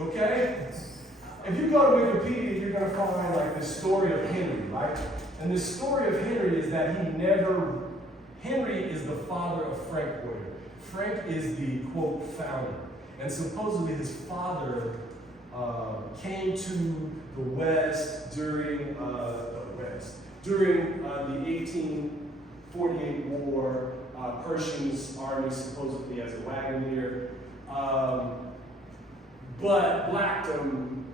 okay? If you go to Wikipedia, you're gonna find like the story of Henry, right? And the story of Henry is that Henry is the father of Frank Boyer. Frank is the, quote, founder. And supposedly his father came to the West during the 1848 war. Pershing's army supposedly as a wagoneer. But Blackdom,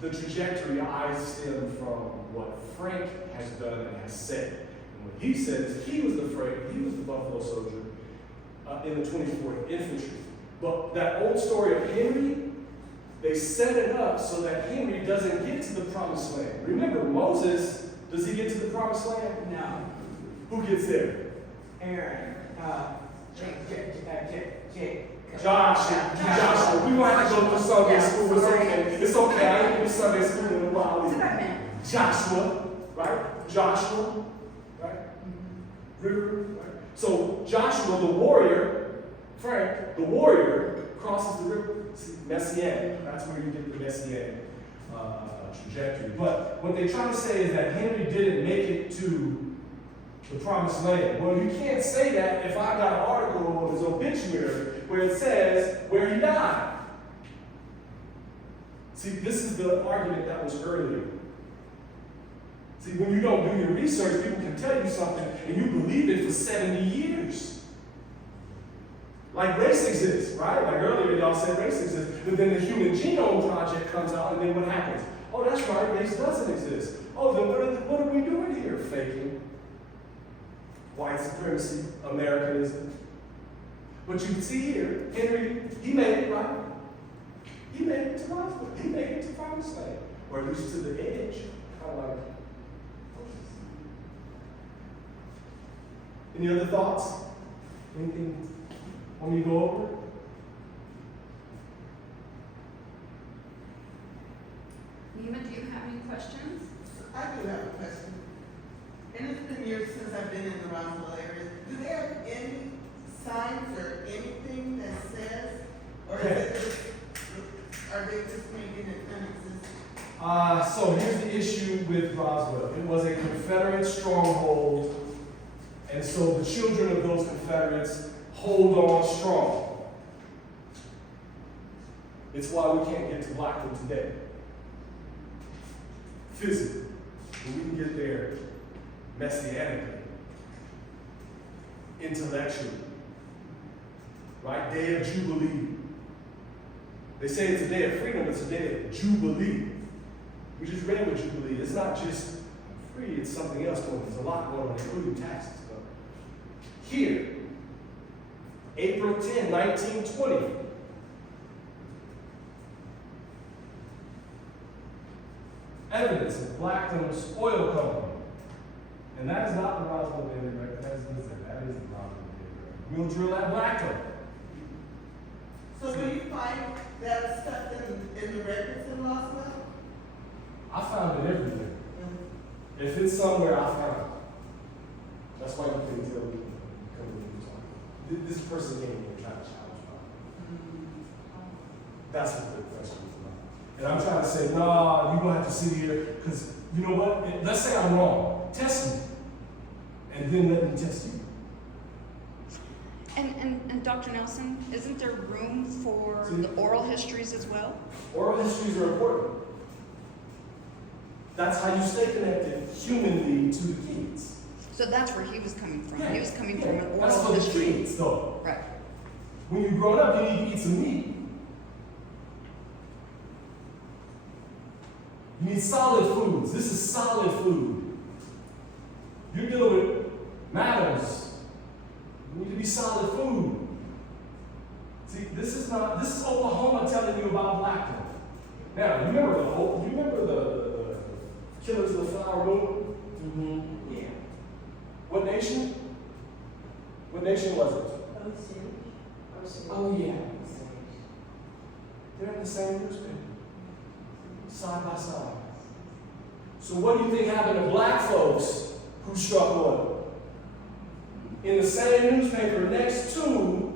the trajectory eyes stem from what Frank has done and has said. And what he said is he was the Buffalo soldier in the 24th Infantry. But that old story of Henry, they set it up so that Henry doesn't get to the promised land. Remember, Moses, does he get to the promised land? No. Who gets there? Aaron, Joshua. We won't have to go through Sunday school. It's okay. It's okay. I ain't been to Sunday school in a while What's either. that man? Joshua, right? Joshua, right? River, right? So Joshua, the warrior, Frank, the warrior, crosses the river. See, Messianic. That's where you get the Messianic trajectory. But what they try to say is that Henry didn't make it to the promised land. Well, you can't say that if I got an article on his obituary where it says where he died. See, this is the argument that was earlier. See, when you don't do your research, people can tell you something and you believe it for 70 years. Like race exists, right? Like earlier y'all said race exists, but then the Human Genome Project comes out and then what happens? Oh, that's right, race doesn't exist. Oh, then what are we doing here? Faking. White supremacy, Americanism. But you can see here, Henry, he made it, right? He made it to Roswell. He made it to promised land. Or at least to the edge. Kind of like. Any other thoughts? Anything want me to go over? Nima, do you have any questions? I do have a question. And it's been years since I've been in the Roswell area. Do they have any signs or anything that says, or is it just, are they just making it non-existent? So here's the issue with Roswell. It was a Confederate stronghold, and so the children of those Confederates hold on strong. It's why we can't get to Blackdom today. Physically, but we can get there messianically, intellectually, right? Day of Jubilee. They say it's a day of freedom, it's a day of Jubilee. We just read what Jubilee. It's not just free, it's something else going on. There's a lot going on, including taxes. Here, April 10, 1920. Evidence of Blackdom's oil company. And that is not the Roswell Daily Record. That is the Roswell Daily Record. We'll drill at Blackdom. So do you find that stuff in the records in Roswell? I found it everywhere. If it's somewhere, I found it. That's why you can tell me. This person came here trying to challenge me. That's what the question is about. And I'm trying to say, nah, you're going to have to sit here, because you know what? Let's say I'm wrong. Test me. And then let me test you. And Dr. Nelson, isn't there room for the oral histories as well? Oral histories are important. That's how you stay connected humanly to the kids. So that's where he was coming from. Yeah, He was coming yeah. from an That's oral for the history. kids, though. Right. When you're growing up, you need to eat some meat. You need solid foods. This is solid food. You're dealing with matters. You need to be solid food. See, this is Oklahoma telling you about Blackdom. Now, you remember the Killers of the Flower Moon? Mm-hmm. Yeah. What nation? What nation was it? Osage. Oh yeah. They're in the same newspaper, side by side. So what do you think happened to black folks who struck oil? In the same newspaper next to,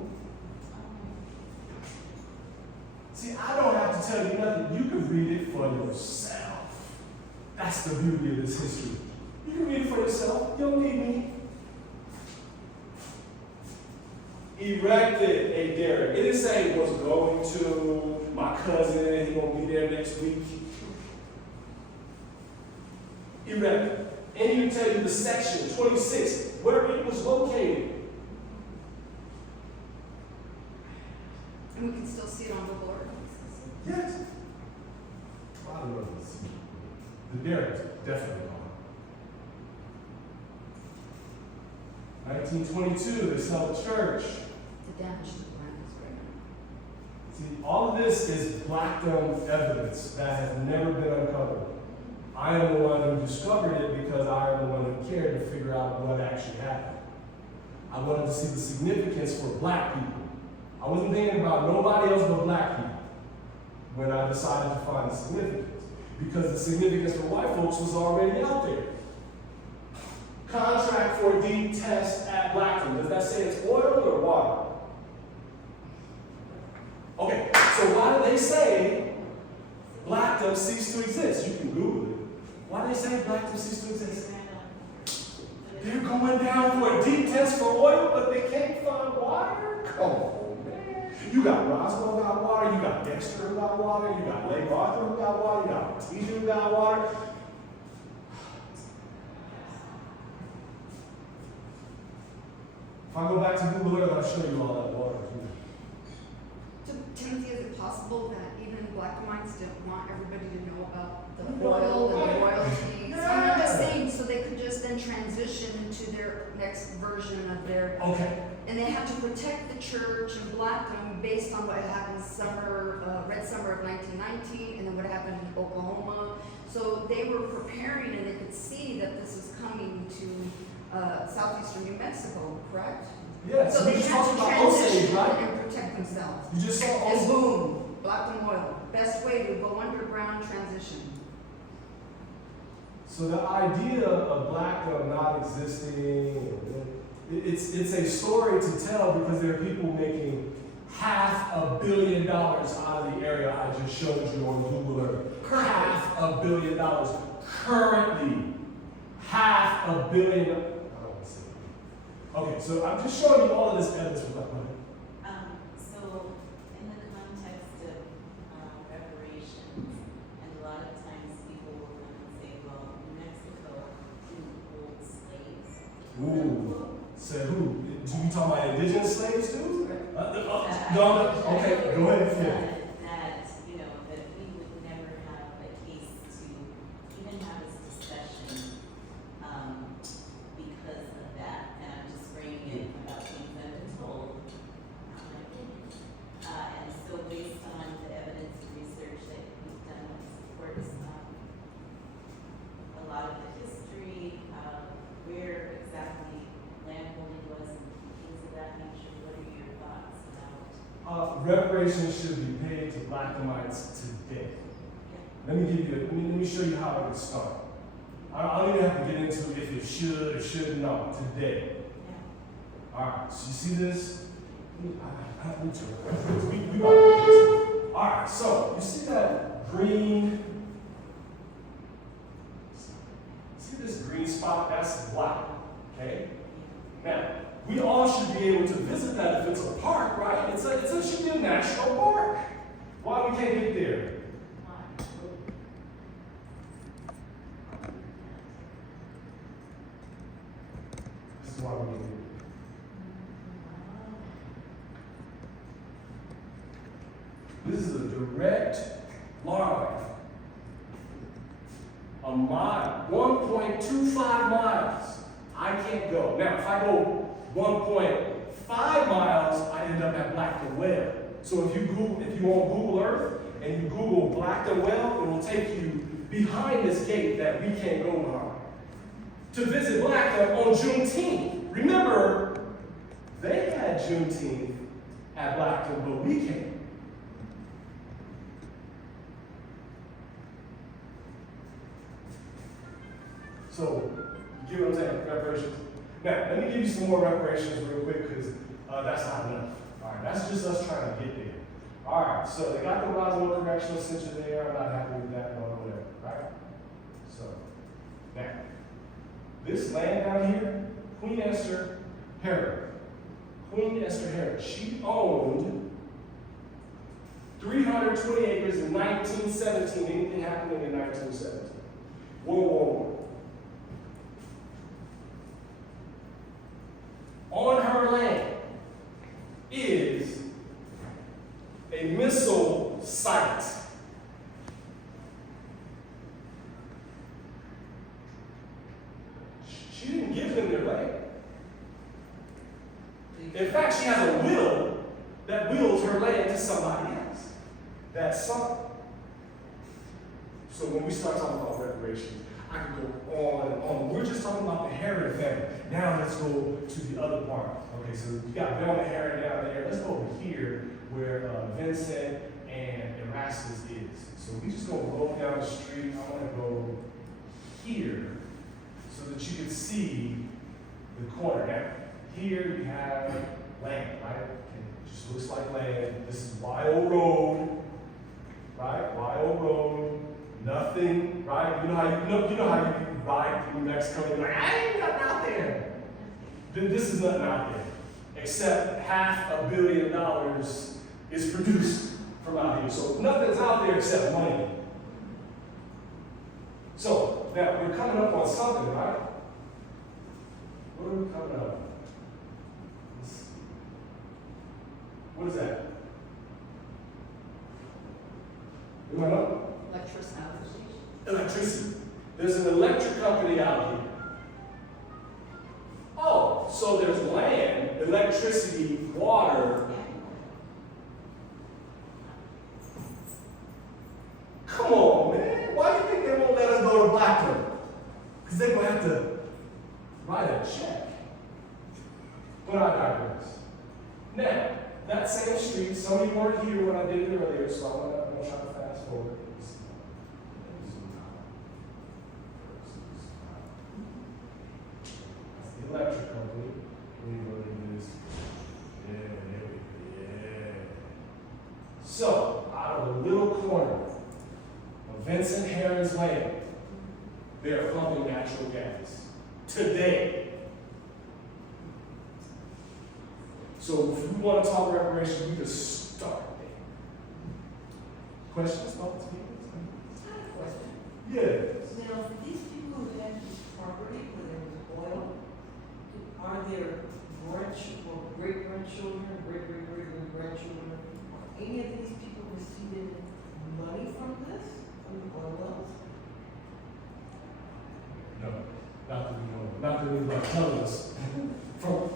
see, I don't have to tell you nothing. You can read it for yourself. That's the beauty of this history. You can read it for yourself. You don't need me. Erected a derrick. It didn't say it was going to my cousin and he's going to be there next week. Erected. And he will tell you the section, 26, where it was located. And we can still see it on the board. Yes. I don't know this. The derrick's definitely gone. 1922, they sell the church. The damage to the land is great. See, all of this is Blackdom evidence that has never been uncovered. I am the one who discovered it because I am the one who cared to figure out what actually happened. I wanted to see the significance for black people. I wasn't thinking about nobody else but black people when I decided to find the significance. Because the significance for white folks was already out there. Contract for deep test at Blackdom. Does that say it's oil or water? Okay, so why do they say Blackdom ceased to exist? You can Google it. Why do they say Blackdom ceased to exist? They're going down for a deep test for oil, but they can't find water? Come on, man. You got Roswell got water, you got Dexter who got water, you got Lake Arthur who got water, you got Artesia who got water. If I go back to Google Earth, I'll show you all that water. So, Timothy, is it possible that even Blackdomites didn't want everybody to know about the oil and the royalties? I'm just saying, so they could just then transition to their next version of their. Okay. And they had to protect the church and Blackdom based on what happened Red Summer of 1919, and then what happened in Oklahoma. So they were preparing, and they could see that this is coming to southeastern New Mexico, correct? Yeah, So so they you just had talked to about Osage, transition right? and protect themselves. You just saw And Osage. boom, Blackdom oil. Best way to go underground transition. So the idea of Blackdom not existing, it's a story to tell because there are people making $500 million out of the area I just showed you on Google Earth. $500 million. Currently, $500 million. I don't want to say it. Okay, so I'm just showing you all of this evidence with my money. So, in the context of reparations, and a lot of times people will come and say, well, New Mexico didn't hold slaves. Ooh, say who? Do you talk about indigenous slaves too? No, okay, go ahead and finish. That, you know, that we would never have a case to even have this discussion because of that. And I'm just bringing in about things that have been told, not my opinion. And so based on the evidence and research that we've done that supports a lot of the history, where exactly landholding was and things of that nature, what are your thoughts about? Reparations should be paid to Blackdomites today. Let me show you how it would start. I don't even have to get into if it should or should not today. Yeah. All right, so you see this? We got to get to it. All right, so you see that green? See this green spot? That's black. Okay. Now we all should be able to visit that if it's a park, right? It should be a national park. Why we can't get there? This is why we can't get there. This is a direct line. A mile, 1.25 miles. I can't go. Now, if I go 1.5 miles, I end up at Blackdom Well. So if you on Google Earth and you Google Blackdom Well, it will take you behind this gate that we can't go behind to visit Blackdom on Juneteenth. Remember, they had Juneteenth at Blackdom, but we can't. So, you get what I'm saying? Reparations. Now, let me give you some more reparations real quick, because that's not enough. All right, that's just us trying to get there. All right, so they got the Roswell Correctional Center there. I'm not happy with that, or whatever, right? So, now, this land down here, Queen Esther Herod. Queen Esther Herod, she owned 320 acres in 1917. Anything happening in 1917? World War I. On her land is a missile site. She didn't give them their land. In fact, she has a will that wills her land to somebody else. That's something. So when we start talking about reparations, I can go on and on. We're just talking about the Herod family. Now let's go to the other part. Okay, so you got Velma Herod down there. Let's go over here where Vincent and Erastus is. So we just go roll down the street. I want to go here so that you can see the corner. Now, here you have land, right? It just looks like land. This is Wild Road, right? Wild Road. Nothing, right? You know how you ride through Mexico and you're like, I ain't nothing out there. Then this is nothing out there. Except $500 million is produced from out here. So nothing's out there except money. So now we're coming up on something, right? What are we coming up on? What is that? Anyone know? Electricity. There's an electric company out here. Oh, so there's land, electricity, water. Come on, man. Why do you think they won't let us go to Blackdom? Because they're going to have to write a check. But I digress. Now, that same street, some of you weren't here when I did it earlier, so I'm going to try to fast forward. That's the electric company. Yeah. So, out of the little corner of Vincent Herron's land, they're pumping natural gas. Today. So if we want to talk reparations, we just start there. Questions, thoughts, feelings? I have a question. Yes. Now, for these people who had this property where there was oil, are there great-grandchildren, great-great-great-grandchildren, are any of these people receiving money from this, from the oil wells? No, not that we know. Not that anybody telling us.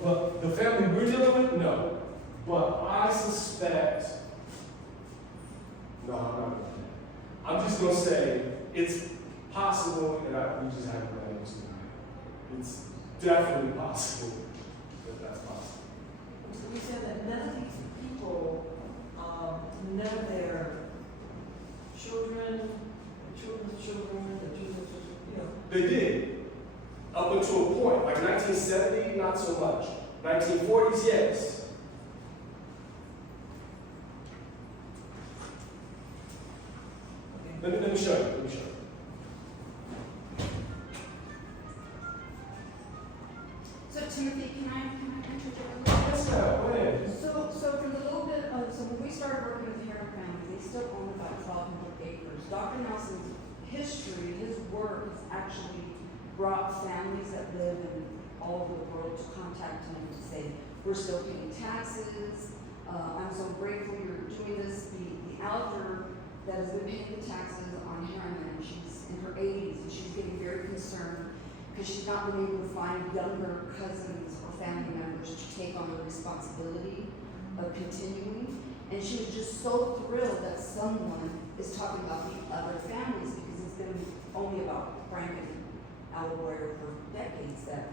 But the family we're dealing with, no. But I suspect, no, I'm not going to say that. I'm just going to say it's possible, and we just haven't run into it. It's definitely possible that that's possible. So you said that none of these people, none of their children, the children's children, They did. Up until a point, like 1970, not so much. 1940s, yes. Okay. Let me show you. So Timothy, can I interject? Yes, ma'am. Go ahead. So for the little bit of, so when we started working with the Herron family, they still own about 1,200 acres. Dr. Nelson's history, his work has actually brought families that live in all over the world to contact him to say, we're still paying taxes. I'm so grateful you're doing this. The elder that has been paying the taxes on Herron land, she's in her 80s and she's getting very concerned because she's not been able to find younger cousins or family members to take on the responsibility of continuing. And she was just so thrilled that someone is talking about the other families because it's been only about Frank and Albuquerque for decades that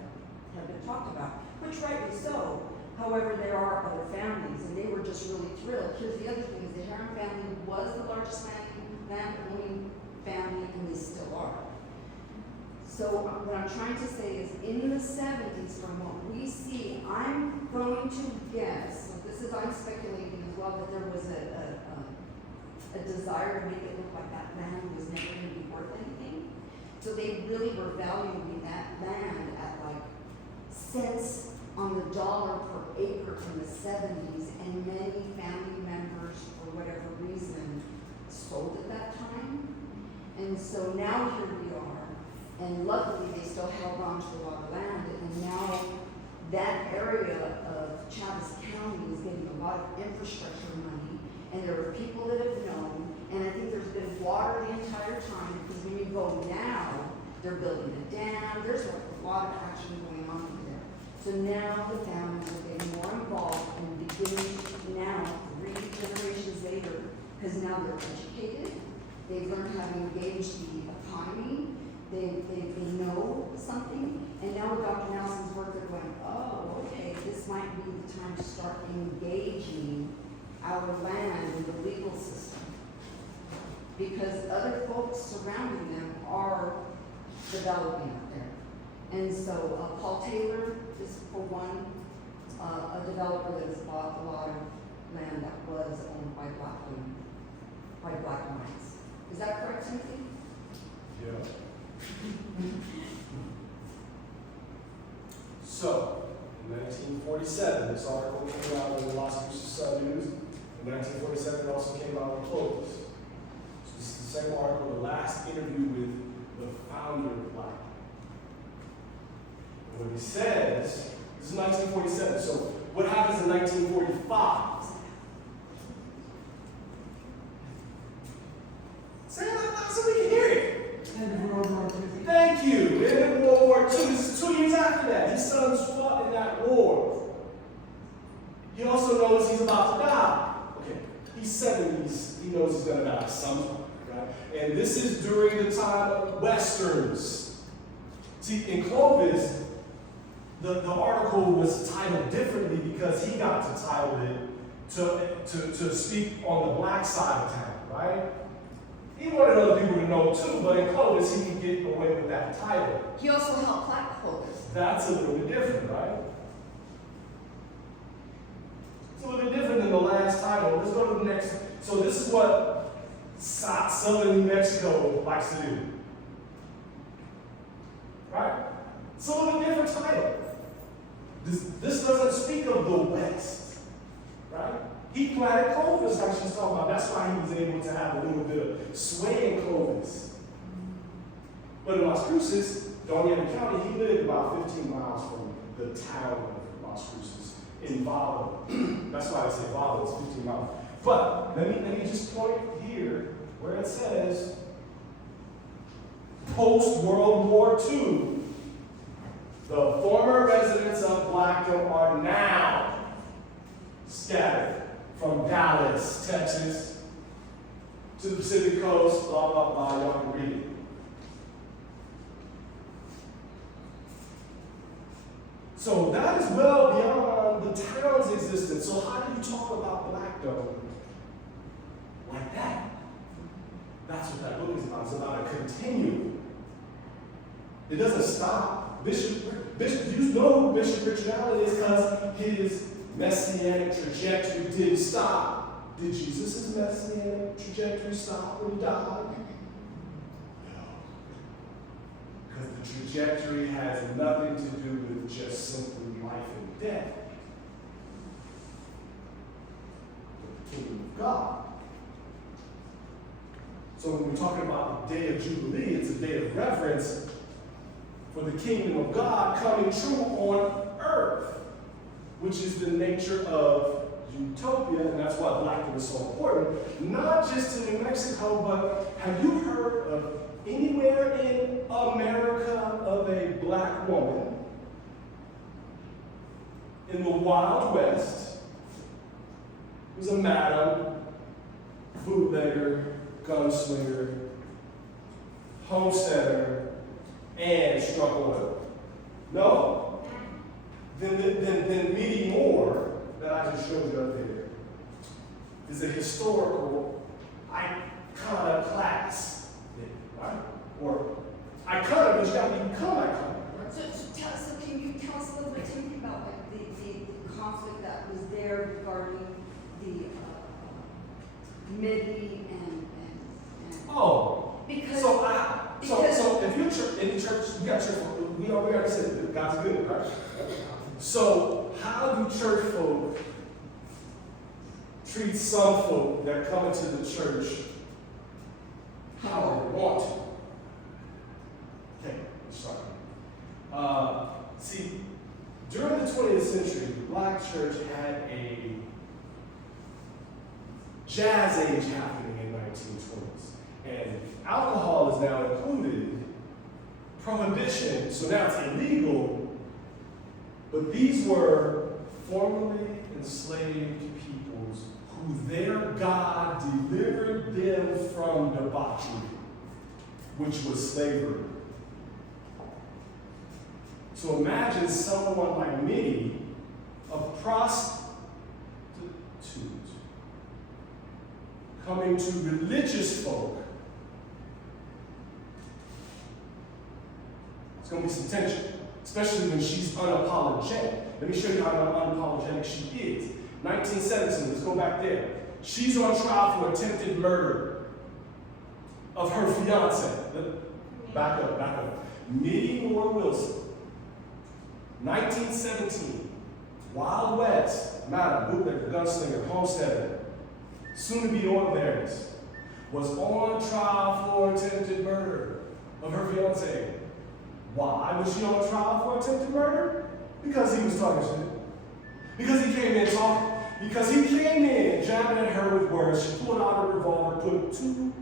have been talked about, which rightly so. However, there are other families, and they were just really thrilled. Here's the other thing: is the Herron family was the largest land-owning family, and they still are. So what I'm trying to say is, in the 70s, from what we see, I'm going to guess, so this is, I'm speculating as well, that there was a desire to make it look like that land was never going to be worth anything. So they really were valuing that land at like cents on the dollar per acre in the 70s, and many family members, for whatever reason, sold at that time. And so now here we are, and luckily they still held on to a lot of land, and now that area of Chaves County is getting a lot of infrastructure money, and there are people that have known, and I think there's been water the entire time, because when you go now, they're building a dam, there's a lot of action going on over there. So now the families are getting more involved and beginning now, 3 generations later, because now they're educated, they've learned how to engage the economy, they know something, and now with Dr. Nelson's work, they're going, oh, okay, this might be the time to start engaging our land in the legal system. Because other folks surrounding them are developing up there. And so Paul Taylor is, for one, a developer that has bought a lot of land that was owned by black mines. Is that correct, Cynthia? Yeah. So, in 1947, this article came out in the Las Cruces Sun News. In 1947, it also came out in Clovis. So this is the same article, the last interview with the founder of Blackdom. And what he says, this is 1947, so what happens in 1945? Say it out loud so we can hear it. Thank you. In World War II, this is 2 years after that. His sons fought in that war. He also knows he's about to die. Okay, he's 70s. He knows he's going to die sometime, right? And this is during the time of Westerns. See, in Clovis, the article was titled differently because he got to title it to speak on the black side of town, right? He wanted other people to know too, but in Clovis, he could get away with that title. He also helped plaque Clovis. That's a little bit different, right? It's a little bit different than the last title. Let's go to the next. So this is what Southern New Mexico likes to do. Right? It's a little bit different title. This doesn't speak of the West, right? He planted Clovis, like she's talking about. That's why he was able to have a little bit of sway in Clovis. But in Las Cruces, Doña County, he lived about 15 miles from the town of Las Cruces in Valo. That's why I say Valo, it's 15 miles. But let me just point here where it says post-World War II. The former residents of Blackdom are now scattered from Dallas, Texas, to the Pacific Coast, blah, blah, blah. Y'all can read it. So that is well beyond the town's existence. So how do you talk about Blackdom like that? That's what that book is about. It's about a continuum. It doesn't stop. Bishop, you know who Bishop Richard Allen is because his messianic trajectory didn't stop. Did Jesus' messianic trajectory stop when he died? No. Because the trajectory has nothing to do with just simply life and death. The kingdom of God. So when we're talking about the day of Jubilee, it's a day of reverence for the kingdom of God coming true on earth, which is the nature of utopia, and that's why Blackdom is so important, not just in New Mexico, but have you heard of anywhere in America of a black woman in the Wild West who's a madam, bootlegger, gunslinger, homesteader, and struck oil? No? Then Meeting Moore, that I just showed you up there, is a historical iconoclast, right? Or iconoclast. that means you got to become that kind, right? So can you tell us a little bit, Timothy, about like the conflict that was there regarding the MIDI and Oh, because so if you're in the church, you got church folk. We already said that God's good, right? So how do church folk treat some folk that come into the church how they want to? Okay, let's start. See, during the 20th century, the black church had a jazz age happening in the 1920s. And alcohol is now included. Prohibition, so now it's illegal. But these were formerly enslaved peoples who their God delivered them from debauchery, which was slavery. So imagine someone like me, a prostitute, coming to religious folk. It's going to be some tension, especially when she's unapologetic. Let me show you how unapologetic she is. 1917, let's go back there. She's on trial for attempted murder of her fiance. Back up. Minnie Moore Wilson. 1917, Wild West, Madam, bootlegger, gunslinger, homesteader, soon to be oil barons, was on trial for attempted murder of her fiance. Why was she on trial for attempted murder? Because he was talking shit. Because he came in talking. Because he came in jabbing at her with words. She pulled out a revolver, put 2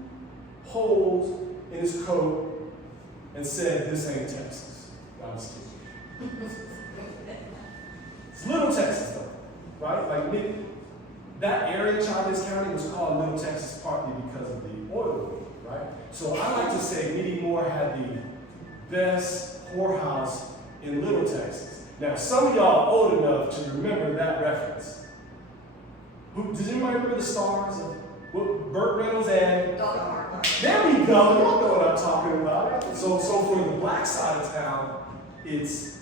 holes in his coat, and said, "This ain't Texas." I'm just kidding. It's Little Texas, though, right? Like that area, Chavez County, was called Little Texas partly because of the oil rig, right? So I like to say Minnie Moore had the best whorehouse in Little Texas. Now, some of y'all old enough to remember that reference. Does anybody remember the stars of Burt Reynolds and there we go. Y'all know what I'm talking about. So for the black side of town, it's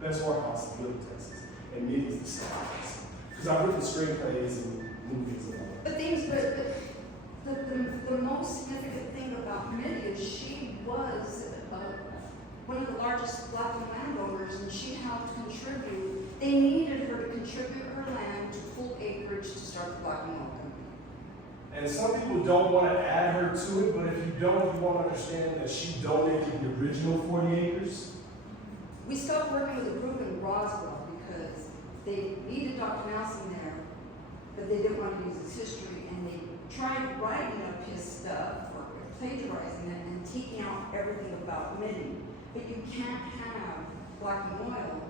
best whorehouse in Little Texas, and Minnie's the stars. Because I've written screenplays and movies and all that. But the most significant thing about Minnie is she was one of the largest Blackdom landowners, and she helped contribute. They needed her to contribute her land to full acreage to start the Blackdom Oil Company. And some people don't want to add her to it, but if you don't, you want to understand that she donated the original 40 acres. We stopped working with a group in Roswell because they needed Dr. Nelson there, but they didn't want to use his history, and they tried writing up his stuff or plagiarizing it and taking out everything about Minnie. But you can't have Blackdom Oil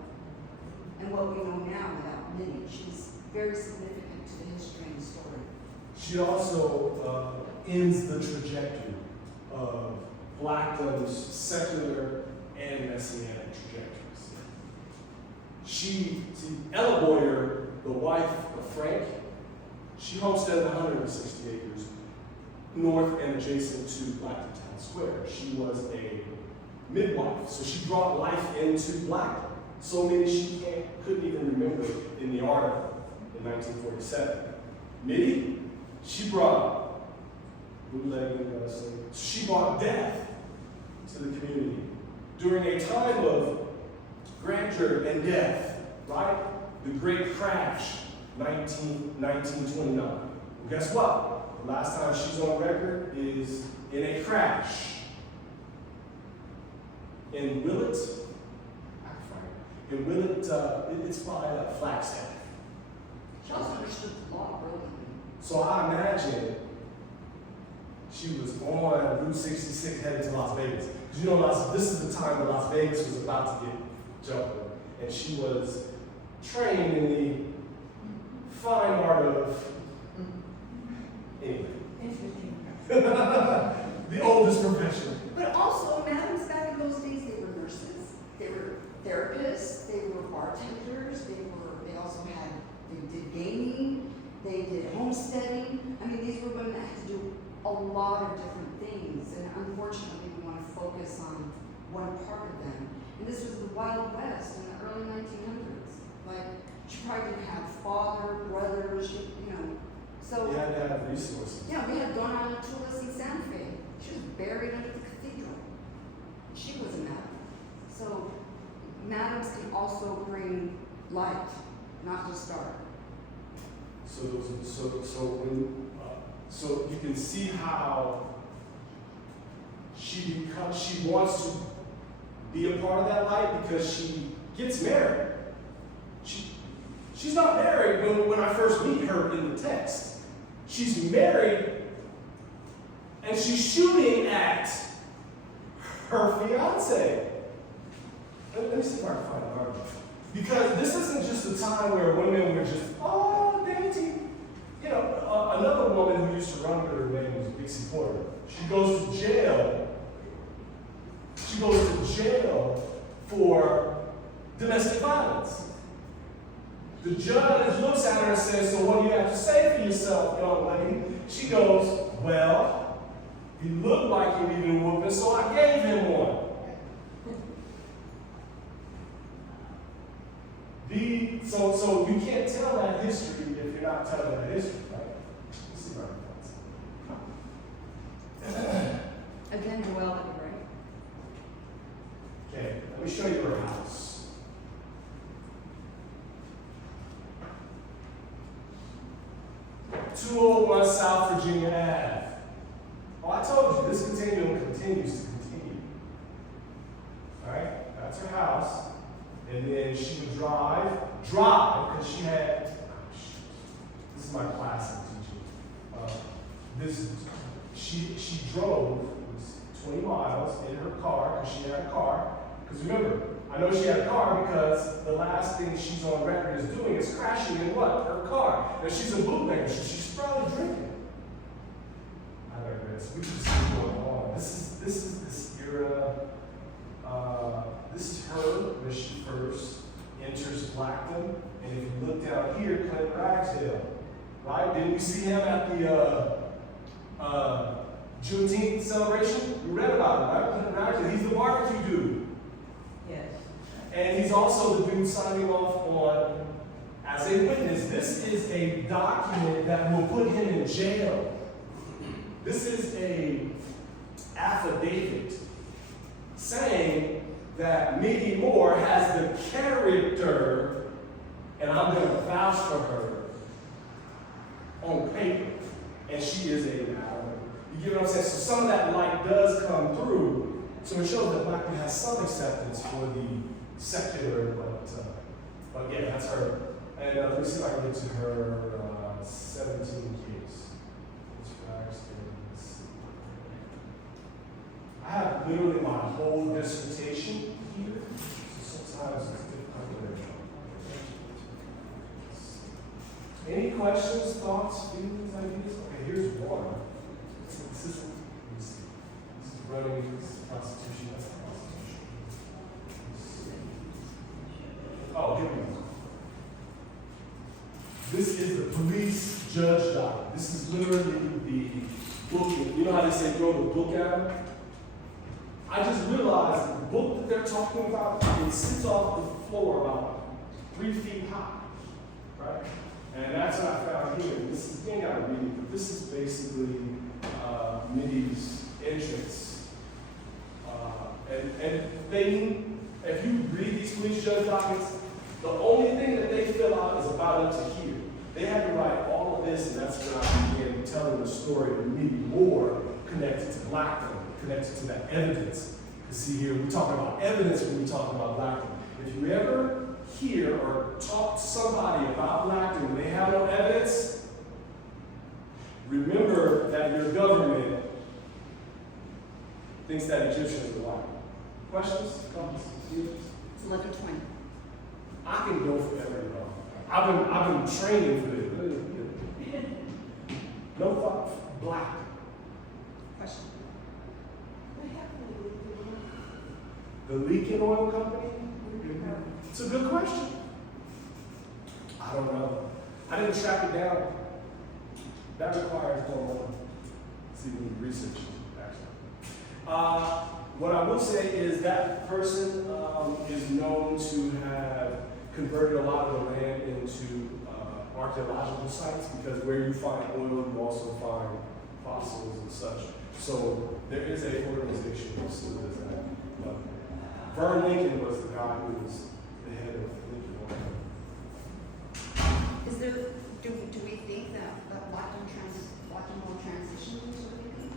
and what we know now without Minnie. She's very significant to the history and the story. She also ends the trajectory of Blackdom's secular and messianic trajectories. Ella Boyer, the wife of Frank, she homesteaded 160 acres north and adjacent to Blackdom Town Square. She was a midwife, so she brought life into Blackdom. So many she couldn't even remember in the article in 1947. Minnie, she brought bootlegging, she brought death to the community during a time of grandeur and death, right? The Great Crash, 1929. Well, guess what? The last time she's on record is in a crash. In Willett, it's by Flagstaff. She also understood the law brilliantly. So I imagine she was on Route 66 headed to Las Vegas. Because you know, this is the time when Las Vegas was about to get jumped on. And she was trained in the fine art of, anyway. Interesting. The oldest profession. But also, madams back in those days, they were nurses, they were therapists, they were bartenders, they also did gaming, they did homesteading. I mean, these were women that had to do a lot of different things, and unfortunately, we want to focus on one part of them. And this was the Wild West in the early 1900s. Like, she probably didn't have father, brothers, you know. So, You had to have resources. yeah, we had gone on to Tulis in Santa Fe. She was buried under the cathedral. She was a madam. So, madams can also bring light, not just dark. So you can see how she wants to be a part of that light because she gets married. She's not married when I first meet her in the text. She's married and she's shooting at her fiance. Let me see if I can find an article. Because this isn't just a time where women were just, oh, dainty. You know, another woman who used to run with her name was Dixie Porter. She goes to jail. She goes to jail for domestic violence. The judge looks at her and says, so what do you have to say for yourself, young lady? She goes, well, he looked like he needed a whooping, so I gave him one. So you can't tell that history if you're not telling that history, right? Let's see what happens. Again, Joelle, that'd be great. Okay, let me show you her house. "201 South Virginia Ave. Oh, I told you, this continuum continues to continue. All right, that's her house. And then she would drive, because she had, this is my class I'm teaching. She drove, it was 20 miles in her car, because she had a car. Because remember, I know she had a car because the last thing she's on record is doing is crashing in what? Her car. Now she's a bootlegger, so she's probably drinking. I digress. We can just keep going on. This is this era. This is her when she first enters Blackdom. And if you look down here, Clint Ragsdale, right? Didn't we see him at the Juneteenth celebration? We read about him, right? Clint Ragsdale. He's the barbecue dude. Yes. And he's also the dude signing off on as a witness. This is a document that will put him in jail. This is a affidavit saying that Minnie Moore has the character, and I'm going to vouch for her on paper, and she is a madam. You get what I'm saying? So some of that light does come through, so it shows that Blackdom has some acceptance for the secular, but yeah, that's her. And let me see if I can get to her 17 case. I have literally my whole dissertation here, so sometimes it's difficult to Any questions, thoughts, feelings, ideas? Okay, here's one. This is, let me see. This is running, this is the Constitution, that's the Constitution. Oh, here we go. This is the police judge document. This is literally the book. You know how they say throw the book at them? I just realized the book that they're talking about, it sits off the floor about 3 feet high, right? And that's what I found here. This is, you ain't gotta read it, but this is basically Minnie's entrance. And they, if you read these police judge documents, the only thing that they fill out is about up to here. They had to write all of this, and that's when I began telling the story of Minnie Moore connected to Blackdom, connected to that evidence. You see here, we talk about evidence when we talk about Blackdom. If you ever hear or talk to somebody about Blackdom and they have no evidence, remember that your government thinks that Egyptians are white. Questions? Comments? It's 11:20. I can go forever, you know. I've been training for this. No thought. Black. Question. The leaking oil company? It's a good question. I don't know. I didn't track it down. That requires more. See, we research actually. What I will say is that person is known to have converted a lot of the land into archaeological sites, because where you find oil, you also find fossils and such. So there is a organization that still does that. Vern Lincoln was the guy who was the head of Lincoln Oil. Is there, do we think that Blackdom will transition to Lincoln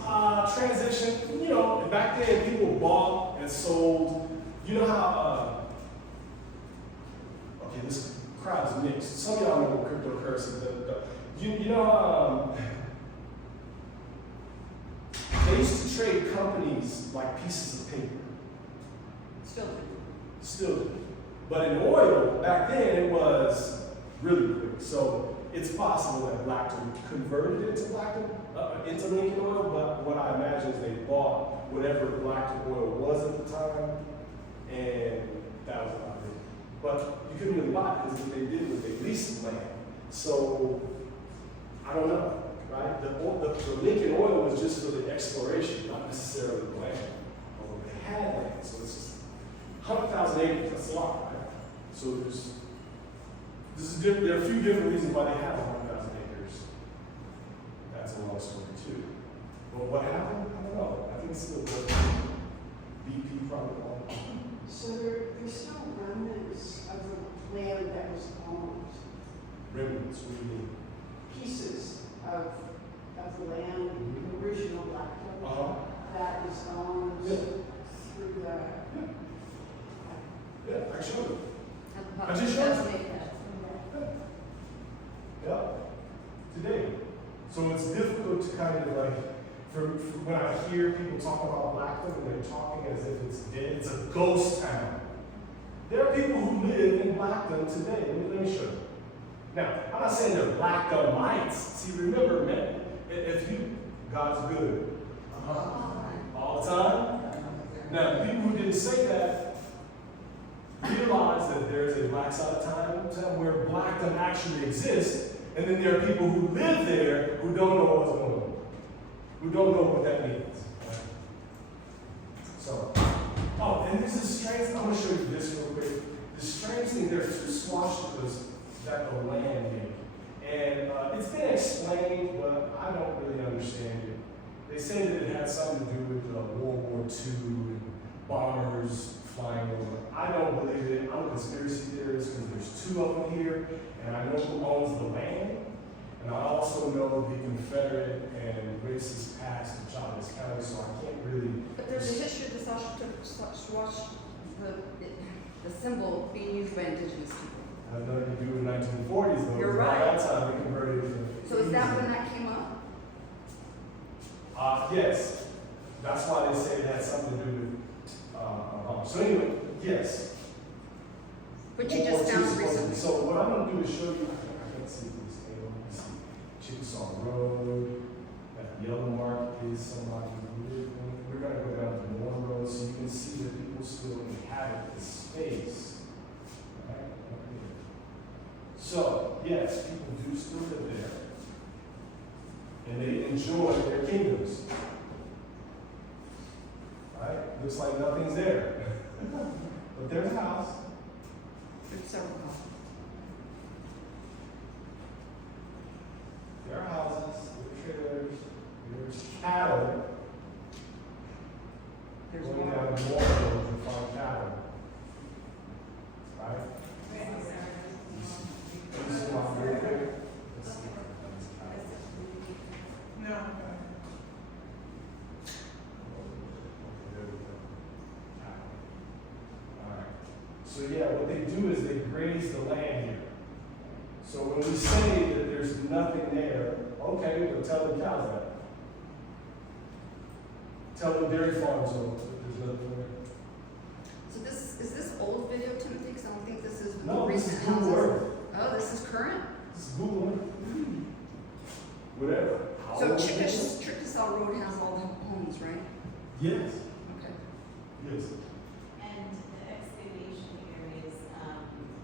Oil? Transition, you know, back then people bought and sold. You know how, okay, this crowd's mixed. Some of y'all know cryptocurrency. You know, they used to trade companies like pieces of paper. Still do. But in oil, back then it was really quick. So it's possible that Blackdom converted it to into Lincoln Oil, but what I imagine is they bought whatever Blackdom Oil was at the time, and that was about it. But you couldn't really buy it, because what they did was they leased land. So I don't know, right? The Lincoln Oil was just for the exploration, not necessarily the land. Although they had land, so it's just 100,000 acres, that's a lot, right? So there are a few different reasons why they have 100,000 acres. That's a long story too. But what happened? I don't know. I think it's still good. BP probably won't. So there's still remnants of the land that was owned, Remnants, what do you mean? pieces of the land, the original Blackdom, that is owned Yeah. through the. Yeah, I showed you. How I just showed does you. make that? Yeah, today. So it's difficult to kind of like, for when I hear people talk about Blackdom and they're talking as if it's dead, it's a ghost town. There are people who live in Blackdom today. Let me show you. Now, I'm not saying they're Blackdomites. See, remember, man, if you, God's good. All the time. Now, the people who didn't say that realize that there's a black side of town where Blackdom actually exists, and then there are people who live there who don't know what's going on, who don't know what that means. Right? So, and this is strange. I'm going to show you this real quick. The strange thing, there's two swastikas that the land made. And it's been explained, but I don't really understand it. They say that it had something to do with World War II and bombers flying over. I don't believe it. I'm a conspiracy theorist because there's two of them here, and I know who owns the land, and I also know the Confederate and racist past of Chavez County, so I can't really. But there's a history of the symbol being used by indigenous people. Had nothing to do with 1940s though. You're By right. that time, they converted it to. So is that when that came up? Yes. That's why they say it had something to do with. So anyway, yes. But you just found recently. So what I'm gonna do is show you. I can't see this thing. Let me see. Chickasaw Road. That yellow mark is somebody who lived in. We're gonna go down to Moore Road so you can see that people still inhabit the space. Right? Up here. So yes, people do still live there, and they enjoy their kingdoms. Right? Looks like nothing's there. But there's a house. There's several houses. There are houses, there are trailers, there's cattle. There's Going water. down the Moore Road to find cattle. Right? This is my favorite. Let's see. No. Alright. So yeah, what they do is they graze the land here. So when we say that there's nothing there, okay, we'll tell the cows that. Tell the dairy farms that there's nothing there. So is this old video, Timothy? Because I don't think this is No, this recent is Google houses. Earth. Oh, this is current? This is Google Earth. Whatever. How So old is it? Chickasaw Road has all the homes, right? Yes. Okay. Yes. And the excavation areas,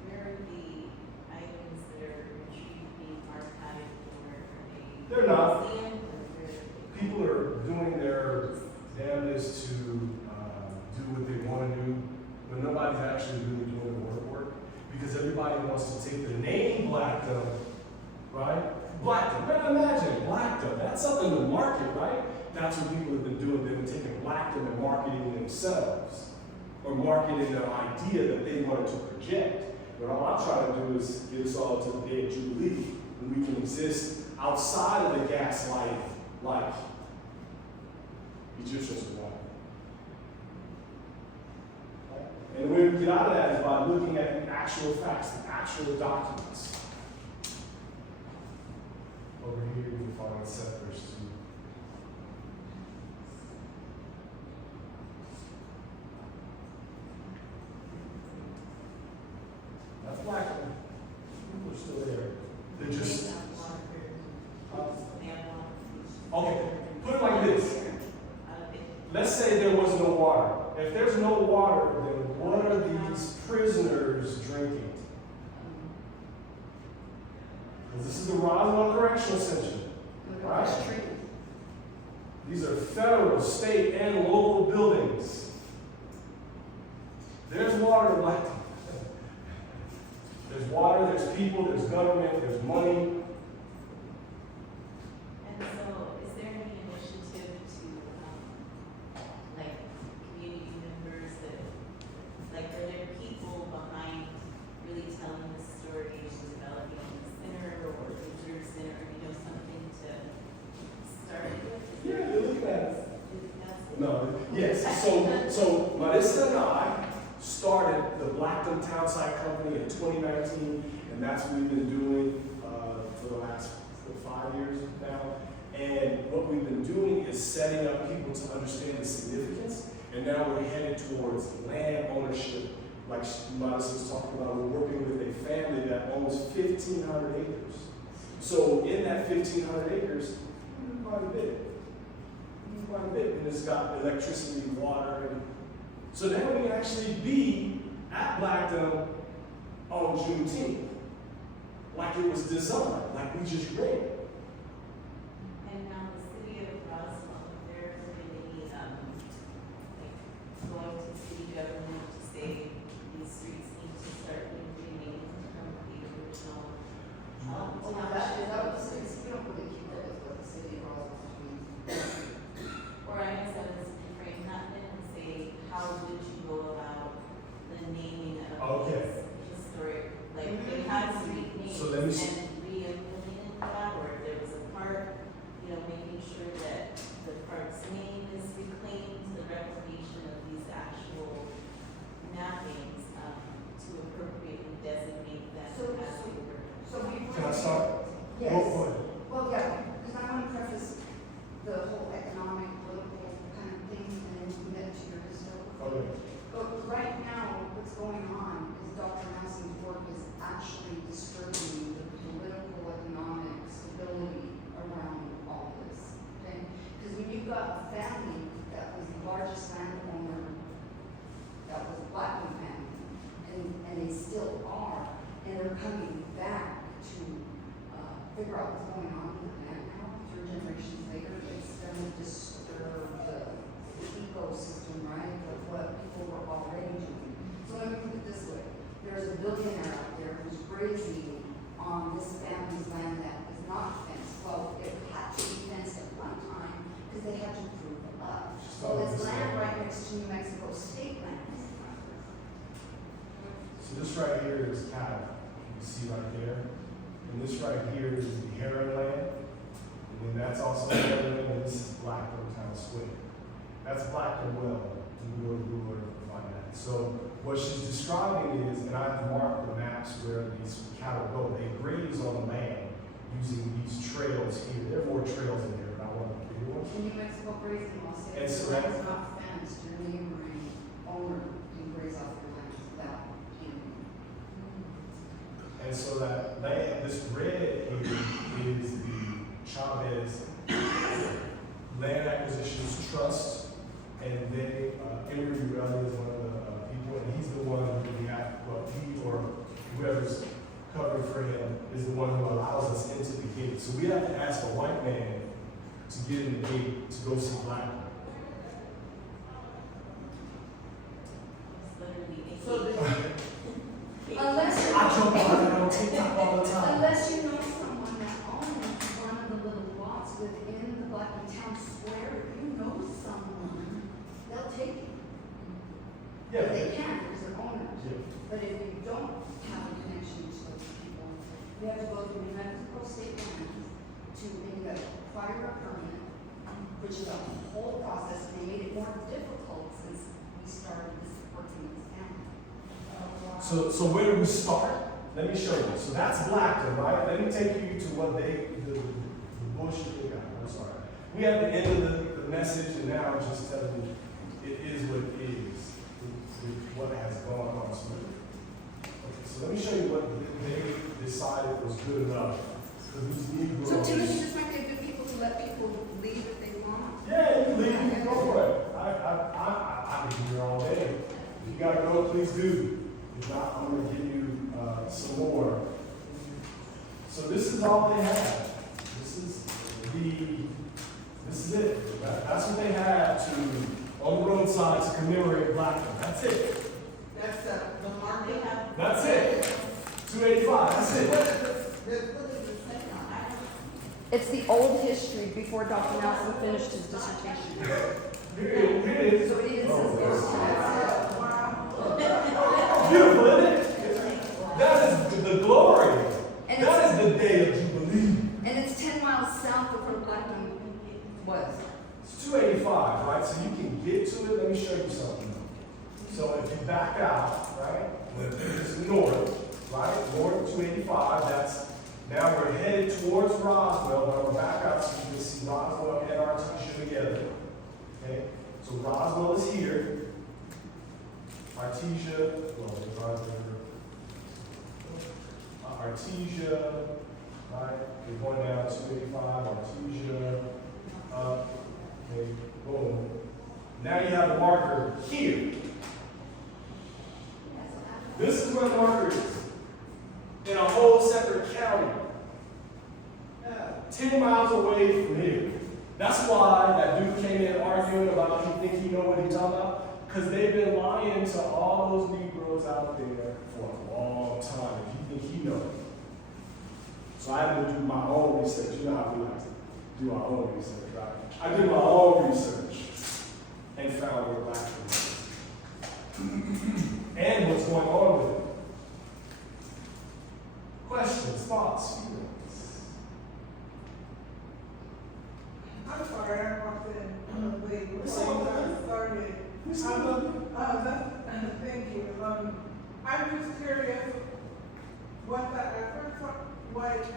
where are the items that are retrieved being archived, or are they? They're not. Museum, or where are they? People are doing their damn is to do what they want to do when nobody's actually really doing the work. Because everybody wants to take the name Blackdom, right? Blackdom. Now imagine Blackdom. That's something to market, right? That's what people have been doing. They've been taking Blackdom and marketing themselves, or marketing their idea that they wanted to project. But all I'm trying to do is get us all to the day of Jubilee, when we can exist outside of the gaslight like Egyptians wanted. And the way we get out of that is by looking at the actual facts, the actual documents. Over here you can find settlers too. That's Blackdom. People are still there. They're just. Okay, put it like this. Let's say there was no water. If there's no water, then what are these prisoners drinking? Because this is the Roswell Correctional Center, right? These are federal, state, and local buildings. There's water, like there's water, there's people, there's government, there's money. And so, is there any initiative to, like, community members that, like, are there people behind really telling the story and developing the center or the visitor center, or, you know, something to start with? Yeah, you're looking at it. That's- No, yes. So Marissa and I started the Blackdom Township Company in 2019, and that's what we've been doing for the last 5 years now. And what we've been doing is setting up people to understand the significance, and now we're headed towards land ownership. Like Marissa was talking about, we're working with a family that owns 1,500 acres. So in that 1,500 acres, quite a bit. Quite a bit, and it's got electricity, water, and so now we can actually be at Blackdom on Juneteenth, like it was designed, like we just read. And now the city of Roswell, they're really, like, going to city government to say these streets need to start being renamed from the original, township. That was, we don't really keep that as what the city of Roswell means. Or I guess I was frame that then and say, how would you go about the naming of Okay. this historic, like, they had street names So let me s- and re-implemented that, or if there was a park, you know, making sure that the park's name is reclaimed, the reclamation of these actual mappings, to appropriately designate them So- as they were. So we. Can I start? Yes. Go for it. Well, yeah, because I want to preface the whole economic, political kind of thing, and then commit to your historical. Okay. But right now, what's going on is Dr. Nelson's work is actually disturbing the political, economic stability around all this, okay? Because when you've got a family that was the largest landowner, that was a Blackdom family, and they still are, and they're coming back to figure out what's going on with the land now, 3 generations later, it's going to disturb the ecosystem, right, of what people were already doing. So let me put it this way, there's a billionaire out there who's grazing on this family's land that is not fenced. Well, it had to be fenced at one time, because they had to prove it up. So it's land right next to New Mexico state land. So this right here is cattle. You can see right there. And this right here is the Heron land. And then that's also Heron land, and this is Blackdom Town Square. That's Blackdom Well. You can go to Google Earth and find that. So what she's describing is, and I've marked the maps where these cattle go. They graze on the land using these trails here. There are more trails in there, but I want to give you one. In New Mexico grazing law says And if so the that- land's not fenced, your neighboring owner can graze off your land without paying. And so that land, this red here is the Chavez Land Acquisitions Trust, and they, Emory Urelli is one of the people, and he's the one who we have, well, he or whoever's covering for him is the one who allows us into the gate. So we have to ask a white man to get in the gate to go see Blackdom. So did Unless I joke about that on TikTok all the time. Unless you know someone that owns one of the little lots within the Blackdom Town Square, if you know someone, they'll take it. Yeah. They can, because they're owners. Yeah. But if you don't have a connection to those people, you have to go through New Mexico state lines to either acquire a permit, which is a whole process. They made it more difficult since we started this working in this town. So where do we start? Let me show you. So that's Blackdom, right? Let me take you to what the bullshit they got. I'm sorry. We at the end of the message, and now I'm just telling you, it is what it is. It's what has gone on smoothly. Okay, so let me show you what they decided was good enough. Because these Negroes. So Timothy, this might be a good people to let people leave if they want. Yeah, you can leave. You can go for it. I can be here all day. If you gotta go, please do. If not, I'm gonna give you some more. So this is all they have. This is it. That's what they have to on the roadside to commemorate Blackdom. That's it. that's the market have. That's it. 285. That's it. What is the second one? I don't. It's the old history before Dr. Nelson finished his dissertation. Here it is. So it even says those times. Beautiful, isn't it? That is the glory. And That is the day of Jubilee. And it's 10 miles south of where Blackdom was. It's 285, right? So you can get to it. Let me show you something. So if you back out, right? It's north, right? North 285. That's now we're headed towards Roswell, but we're back out so you can see Roswell and Artesia together. Okay? So Roswell is here. Artesia, well, it's right there. Artesia, right? We're going down 285, Artesia, up, okay, boom. Now you have the marker here. This is where the marker is. In a whole separate county. 10 miles away from here. That's why that dude came in arguing about he think he know what he's talking about. Because they've been lying to all those Negroes out there for a long time. If you think he knows. So I had to do my own research. You know how we like to do our own research, right? I did my own research and found where Blackdom is. And what's going on with it. Questions, thoughts, feelings? I'm sorry, I walked in late before you guys started. Thank you. I'm just curious what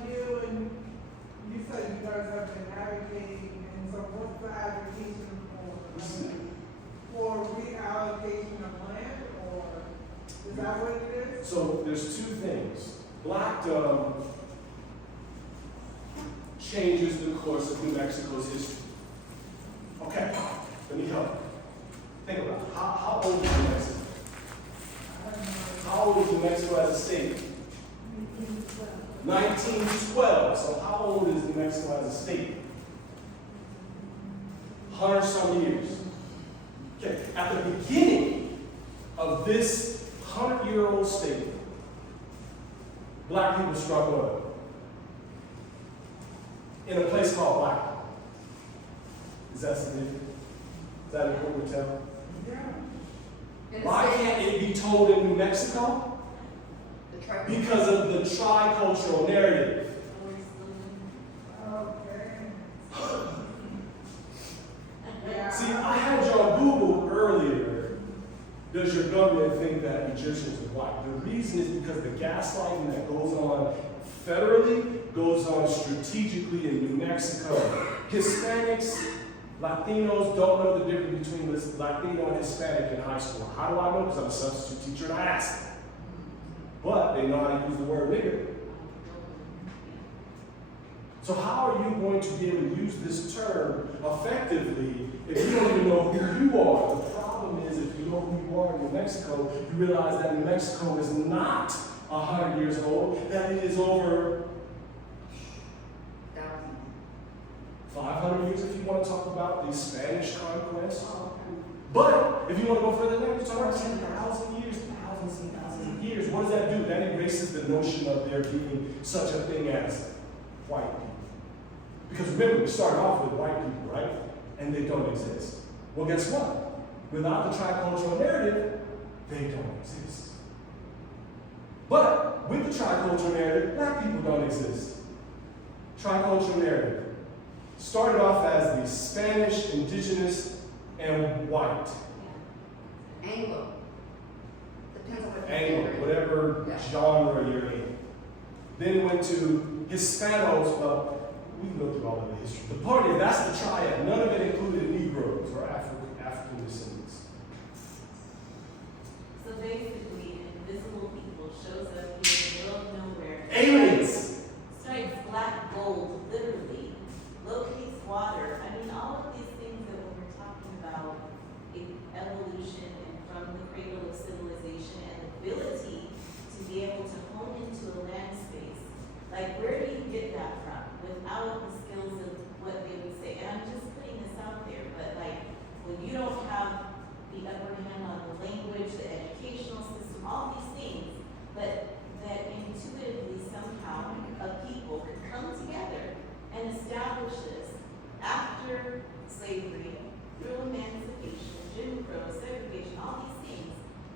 you and you said you guys have been advocating, and so what's the advocation for reallocation of land, or is that what it is? So there's two things. Blackdom changes the course of New Mexico's history. Okay, let me help. Think about it. How old is New Mexico? How old is New Mexico as a state? 1912. So how old is New Mexico as a state? 100-some years. Okay, at the beginning of this 100-year-old state, black people struck oil in a place called Blackdom. Is that significant? Is that important to tell? And Why it's- can't it be told in New Mexico? The tribe- Because of the tricultural narrative. See, I had y'all Google earlier, does your government think that Egyptians are white? The reason is because the gaslighting that goes on federally goes on strategically in New Mexico. Hispanics, Latinos don't know the difference between Latino and Hispanic in high school. How do I know? Because I'm a substitute teacher and I asked them. But they know how to use the word nigger. So how are you going to be able to use this term effectively if you don't even know who you are? The problem is if you know who you are in New Mexico, you realize that New Mexico is not 100 years old, that it is over 500 years if you want to talk about the Spanish conquest. But if you want to go further than that, you're talking about 10,000 years, 1,000 thousands and thousands of years. What does that do? That erases the notion of there being such a thing as white people. Because remember, we started off with white people, right? And they don't exist. Well, guess what? Without the tricultural narrative, they don't exist. But with the tricultural narrative, black people don't exist. Tricultural narrative started off as the Spanish, indigenous, and white. Anglo. Depends on what Anglo, whatever Yeah. genre you're in. Then it went to Hispanos, well, we can go through all of the history. The point is, that's the triad. None of it included Negroes or African descendants. So basically, invisible people shows up here in the middle of nowhere. Aliens! Strikes black gold, literally, locates water. I mean, all of these things that when we're talking about evolution and from the cradle of civilization and the ability to be able to hone into a land space, like where do you get that from without the skills of what they would say? And I'm just putting this out there, but like when you don't have the upper hand on the language, the educational system, all these things, but that intuitively somehow a people could come together and establish this after slavery, through emancipation, Jim Crow, segregation, all these things,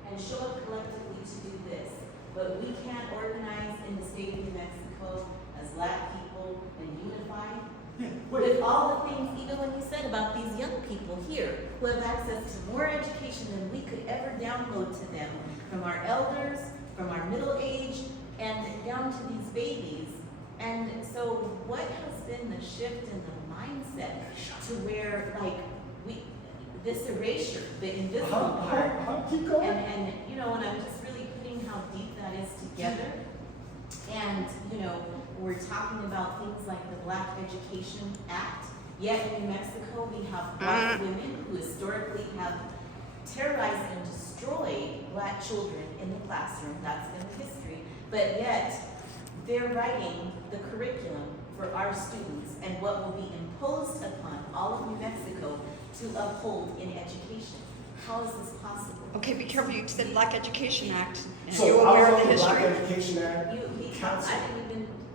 and show up collectively to do this. But we can't organize in the state of New Mexico as black people and unify. With all the things, even when you said about these young people here who have access to more education than we could ever download to them, from our elders, from our middle age, and down to these babies. And so what has been the shift in the mindset to where like this erasure, the invisible part, Keep going. and you know, and I'm just really putting how deep that is together. And you know, we're talking about things like the Black Education Act, yet in New Mexico we have black women who historically have terrorized and destroyed black children in the classroom. That's been the history. But yet they're writing the curriculum for our students and what will be imposed upon all of New Mexico to uphold in education. How is this possible? Okay, be careful, you said Black Education Act. Are So you I aware was of the on the Black history? Education Act. Council.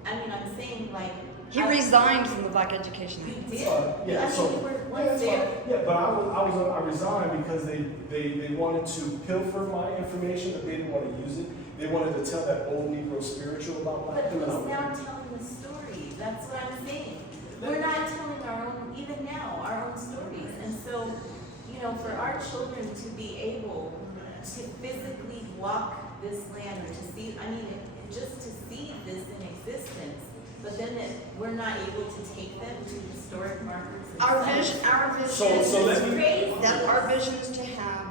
I'm saying like. He resigned from the Black Education You Act. did? Yeah, I mean, so- you were Yeah, once that's there. fine. Yeah, but I resigned because they wanted to pilfer my information, but they didn't want to use it. They wanted to tell that old Negro spiritual about black But people. who's now telling the story? That's what I'm saying. We're not telling our own, even now, our own stories. And so, you know, for our children to be able to physically walk this land or to see, I mean, just to see this in existence, but then that we're not able to take them to historic markers. and Our sites. vision So let me- Crazy. that our vision is to have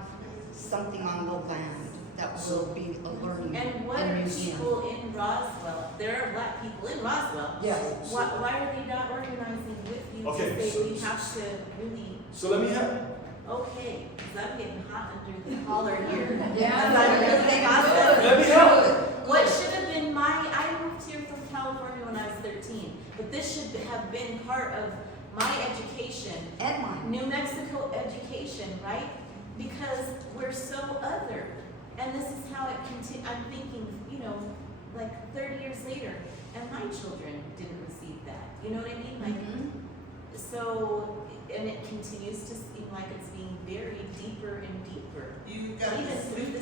something on the land that will be a learning And what and are museum. people in Roswell? There are black people in Roswell. Yes. Why are they not organizing with you Okay, to say so- we have to really, So let me help. okay, because I'm getting hot under the collar here. Yeah, Because I'm really processing. Let me help. What should have been I moved here from California when I was 13, but this should have been part of my education, And mine. New Mexico education, right? Because we're so other. And this is how it continues. I'm thinking, you know, like 30 years later, and my children didn't receive that. You know what I mean? Like, so, and it continues to seem like it's being buried deeper and deeper. You got the Even through this sleepers.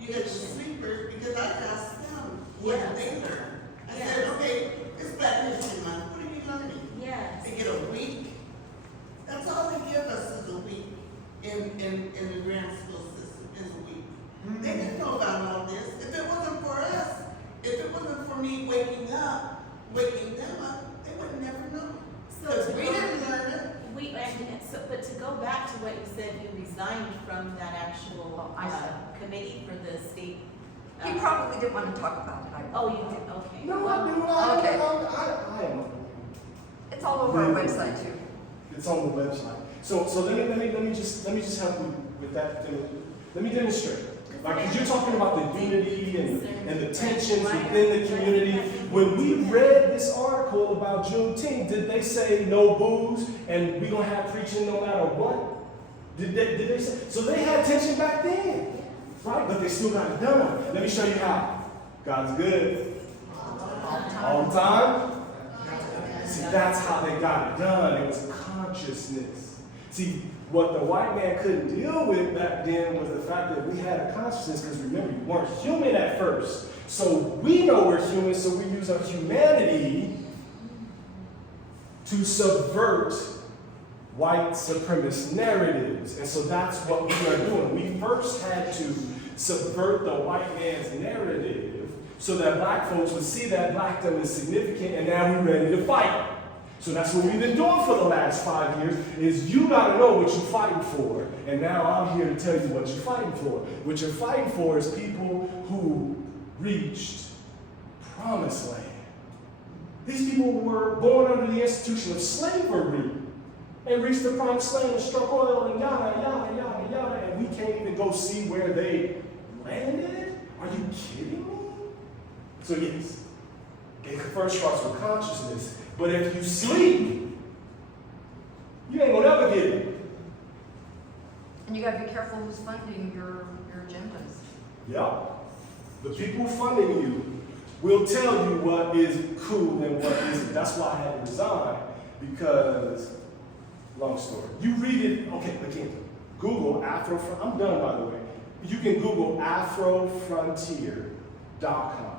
You got the exhibition. sleepers, because I asked them, what Yes. did they learn? I Yes. said, okay, it's Black History Month, what are you learning? Yes. They get a week. That's all they give us is a week in the grand school system, is a week. They didn't know about all this. If it wasn't for us, if it wasn't for me waking them up, they would never know. So Because to we go- didn't learn it. But to go back to what you said, you resigned from that actual I said. committee for the state. He probably didn't want to talk about it. Oh, you did, okay. No, I do. Okay. I am. It's all over our website too. It's on the website. So let me just help you with that. Let me demonstrate. Like, because you're talking about the unity and the tensions within the community. When we read this article about Juneteenth, did they say no booze and we're gonna have preaching no matter what? Did they say? So they had tension back then. right? But they still got it done. Let me show you how. God's good. All the time. See, that's how they got it done. It was consciousness. See, what the white man couldn't deal with back then was the fact that we had a consciousness, because remember, we weren't human at first. So we know we're human, so we use our humanity to subvert white supremacist narratives. And so that's what we are doing. We first had to subvert the white man's narrative so that black folks would see that blackdom is significant, and now we're ready to fight. So that's what we've been doing for the last 5 years, is you gotta know what you're fighting for. And now I'm here to tell you what you're fighting for. What you're fighting for is people who reached promised land. These people were born under the institution of slavery and reached the promised land and struck oil and yada, yada, yada, yada, and we can't even go see where they landed? Are you kidding me? So yes, it first starts with consciousness, but if you sleep, you ain't gonna ever get it. And you gotta be careful who's funding your agendas. Yep. The people funding you will tell you what is cool and what isn't. That's why I had to resign, because, long story. You read it, okay, again, Google Afro, I'm done by the way. You can Google afrofrontier.com.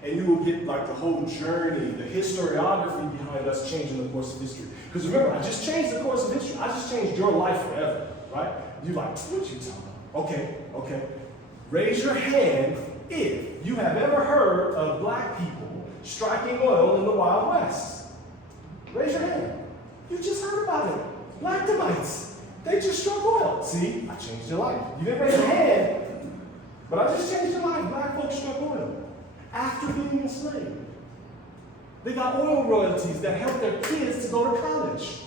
And you will get like the whole journey, the historiography behind us changing the course of history. Because remember, I just changed the course of history. I just changed your life forever, right? You're like, what you talking about? Okay. Raise your hand if you have ever heard of black people striking oil in the Wild West. Raise your hand. You just heard about it. Blackdomites. They just struck oil. See, I changed your life. You didn't raise your hand, but I just changed your life. Black folks struck oil after being enslaved. They got oil royalties that helped their kids to go to college.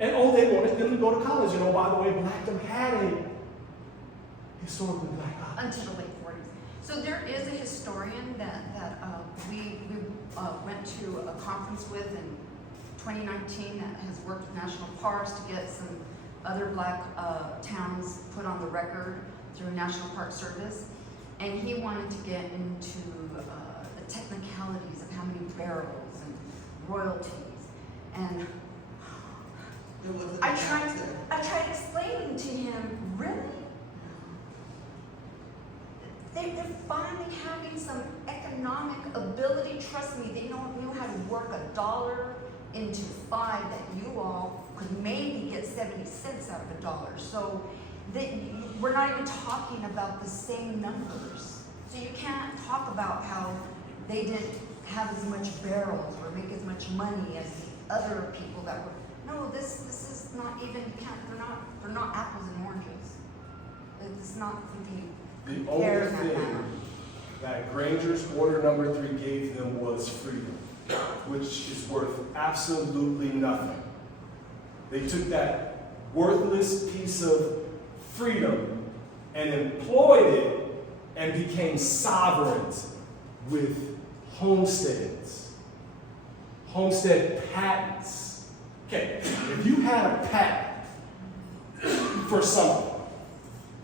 And they wanted them to go to college. And by the way, Blackdom had a historically black college. Until the late 40s. So there is a historian that we went to a conference with in 2019 that has worked with national parks to get some other black towns put on the record through National Park Service. And he wanted to get into the technicalities of how many barrels and royalties. And I tried explaining to him, really? They're finally having some economic ability. Trust me, they know how to work $1 into 5 that you all could maybe get 70 cents out of $1. So we're not even talking about the same numbers. So you can't talk about how they didn't have as much barrels or make as much money as the other people that were. No, this is not even. They're not apples and oranges. It's not something. The only thing that Granger's order number 3 gave them was freedom, which is worth absolutely nothing. They took that worthless piece of freedom and employed it and became sovereigns with homesteads, homestead patents. Okay, if you had a patent for something,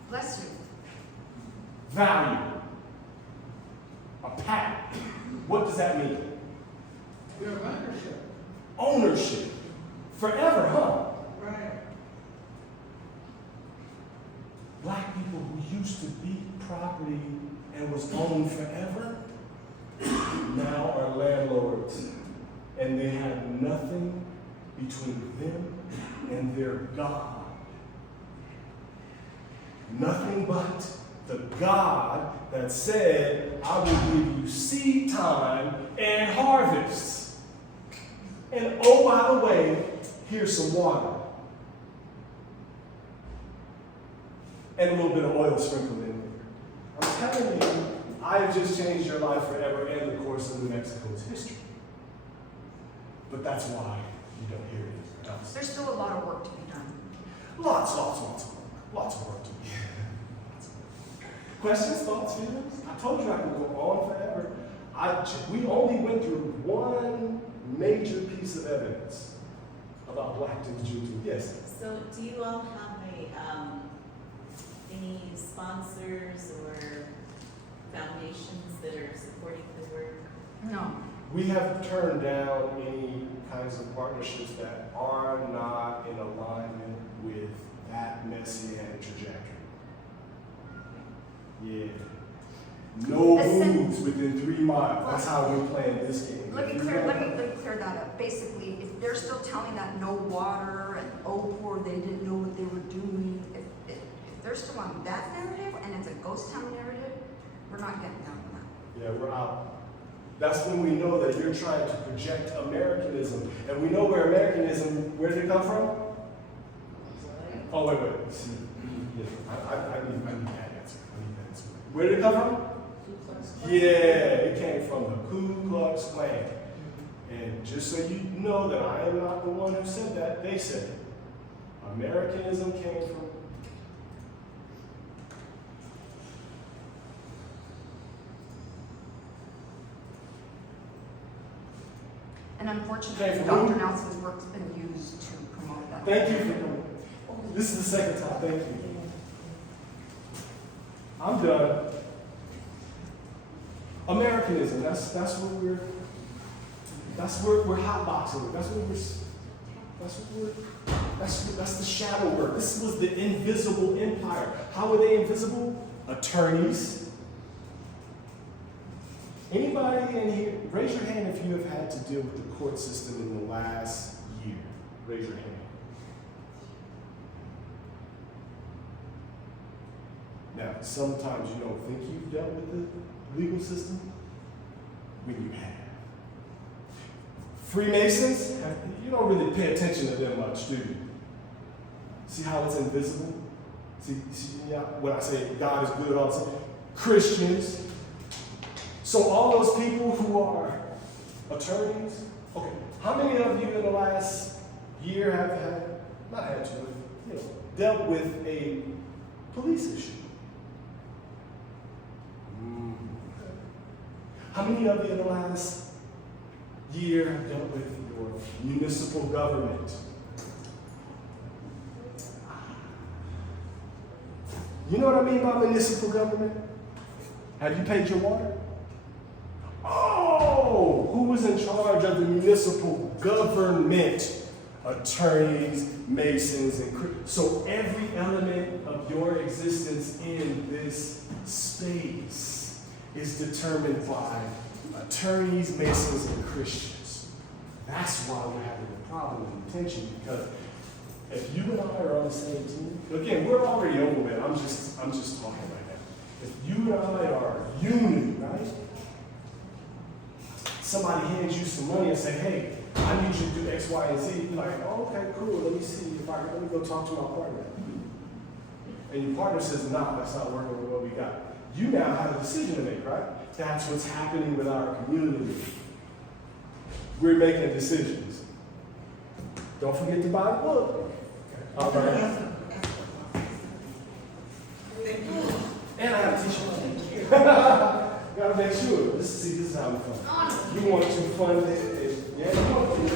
Bless you. value, a patent, what does that mean? Your ownership. Ownership. Forever, huh? Right. Black people who used to be property and was owned forever now are landlords, and they have nothing between them and their God. Nothing but the God that said, I will give you seed time and harvest. And oh, by the way, here's some water. And a little bit of oil sprinkled in there. I'm telling you, I have just changed your life forever and the course of New Mexico's history. But that's why you don't hear it. There's still a lot of work to be done. Lots of work. Lots of work to be done. Questions, thoughts, feelings? I told you I could go on forever. We only went through one major piece of evidence about Blackdom's Juneteenth. Yes? So do you all have any sponsors or foundations that are supporting the work? No. We have turned down any kinds of partnerships that are not in alignment with that messianic trajectory. Yeah. No moves within 3 miles. That's how we're playing this game. Let me clear that up. Basically, if they're still telling that no water and oh poor, they didn't know what they were doing, if they're still on that narrative and it's a ghost town narrative, we're not getting down on that. Yeah, we're out. That's when we know that you're trying to project Americanism. And we know where Americanism, where did it come from? Oh, wait. See, yeah, I need that answer. Where did it come from? Yeah, it came from the Ku Klux Klan. And just so you know that I am not the one who said that, they said it. Americanism came from. And unfortunately, Dr. Nelson's work's been used to promote that. Thank you for coming. This is the second time. Thank you. I'm done. Americanism. That's what we're hotboxing. That's the shadow work. This was the invisible empire. How were they invisible? Attorneys. Anybody in here, raise your hand if you have had to deal with the court system in the last year. Raise your hand. Now, sometimes you don't think you've dealt with the legal system when you have. Freemasons, you don't really pay attention to them much, do you? See how it's invisible? See yeah, when I say God is good, all the time. Christians. So all those people who are attorneys, okay, how many of you in the last year have dealt with a police issue? How many of you in the last year have dealt with your municipal government? You know what I mean by municipal government? Have you paid your water? Oh, who was in charge of the municipal government? Attorneys, masons, and so every element of your existence in this space is determined by attorneys, masons, and Christians. That's why we're having a problem and tension, because if you and I are on the same team, again, we're already over with. I'm just talking right now. If you and I are unity, right? Somebody hands you some money and say, hey, I need you to do X, Y, and Z. You're like, oh, okay, cool. Let me go talk to my partner. And your partner says, nah, that's not working with what we got. You now have a decision to make, right? That's what's happening with our community. We're making decisions. Don't forget to buy the book. All right. And I have a t-shirt. Gotta make sure. This is how we fund. You want to fund it? Yeah, you want to.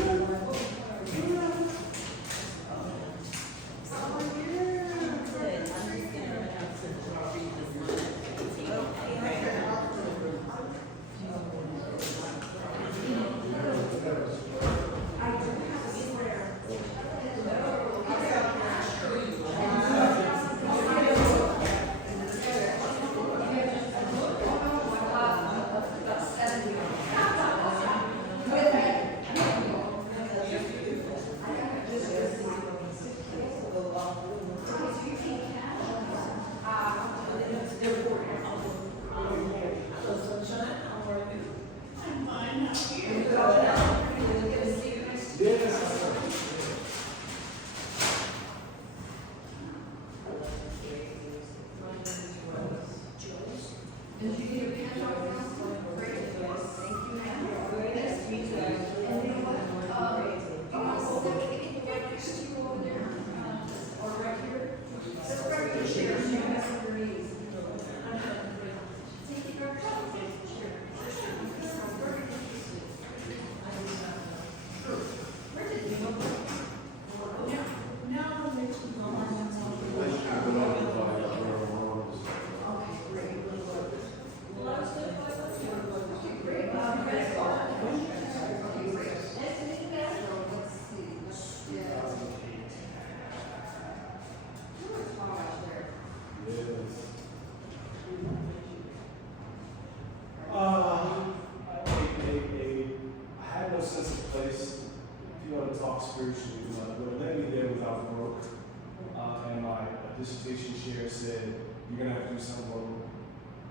dissertation chair said, you're gonna have to do some local.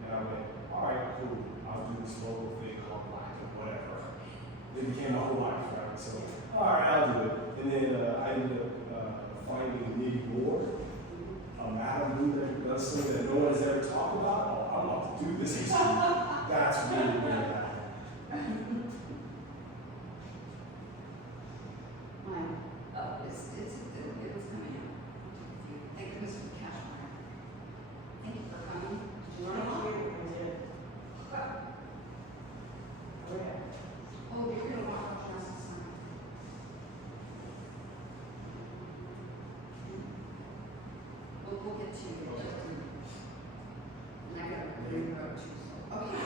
And I went, all right, cool, I'll do this local thing called Blackdom, whatever. It became my whole life, right? So, all right, I'll do it. And then I ended up finding Nitty Ward, Madam Blue that does something that no one has ever talked about. Oh, I'm about to do this. That's really where that happened. Mine, it was coming out. Thank goodness for the cash line. Thank you for coming. Did you run off? Oh, yeah. Oh, you're gonna walk across the sign. We'll get to you. And I gotta bring you up too, so. Okay.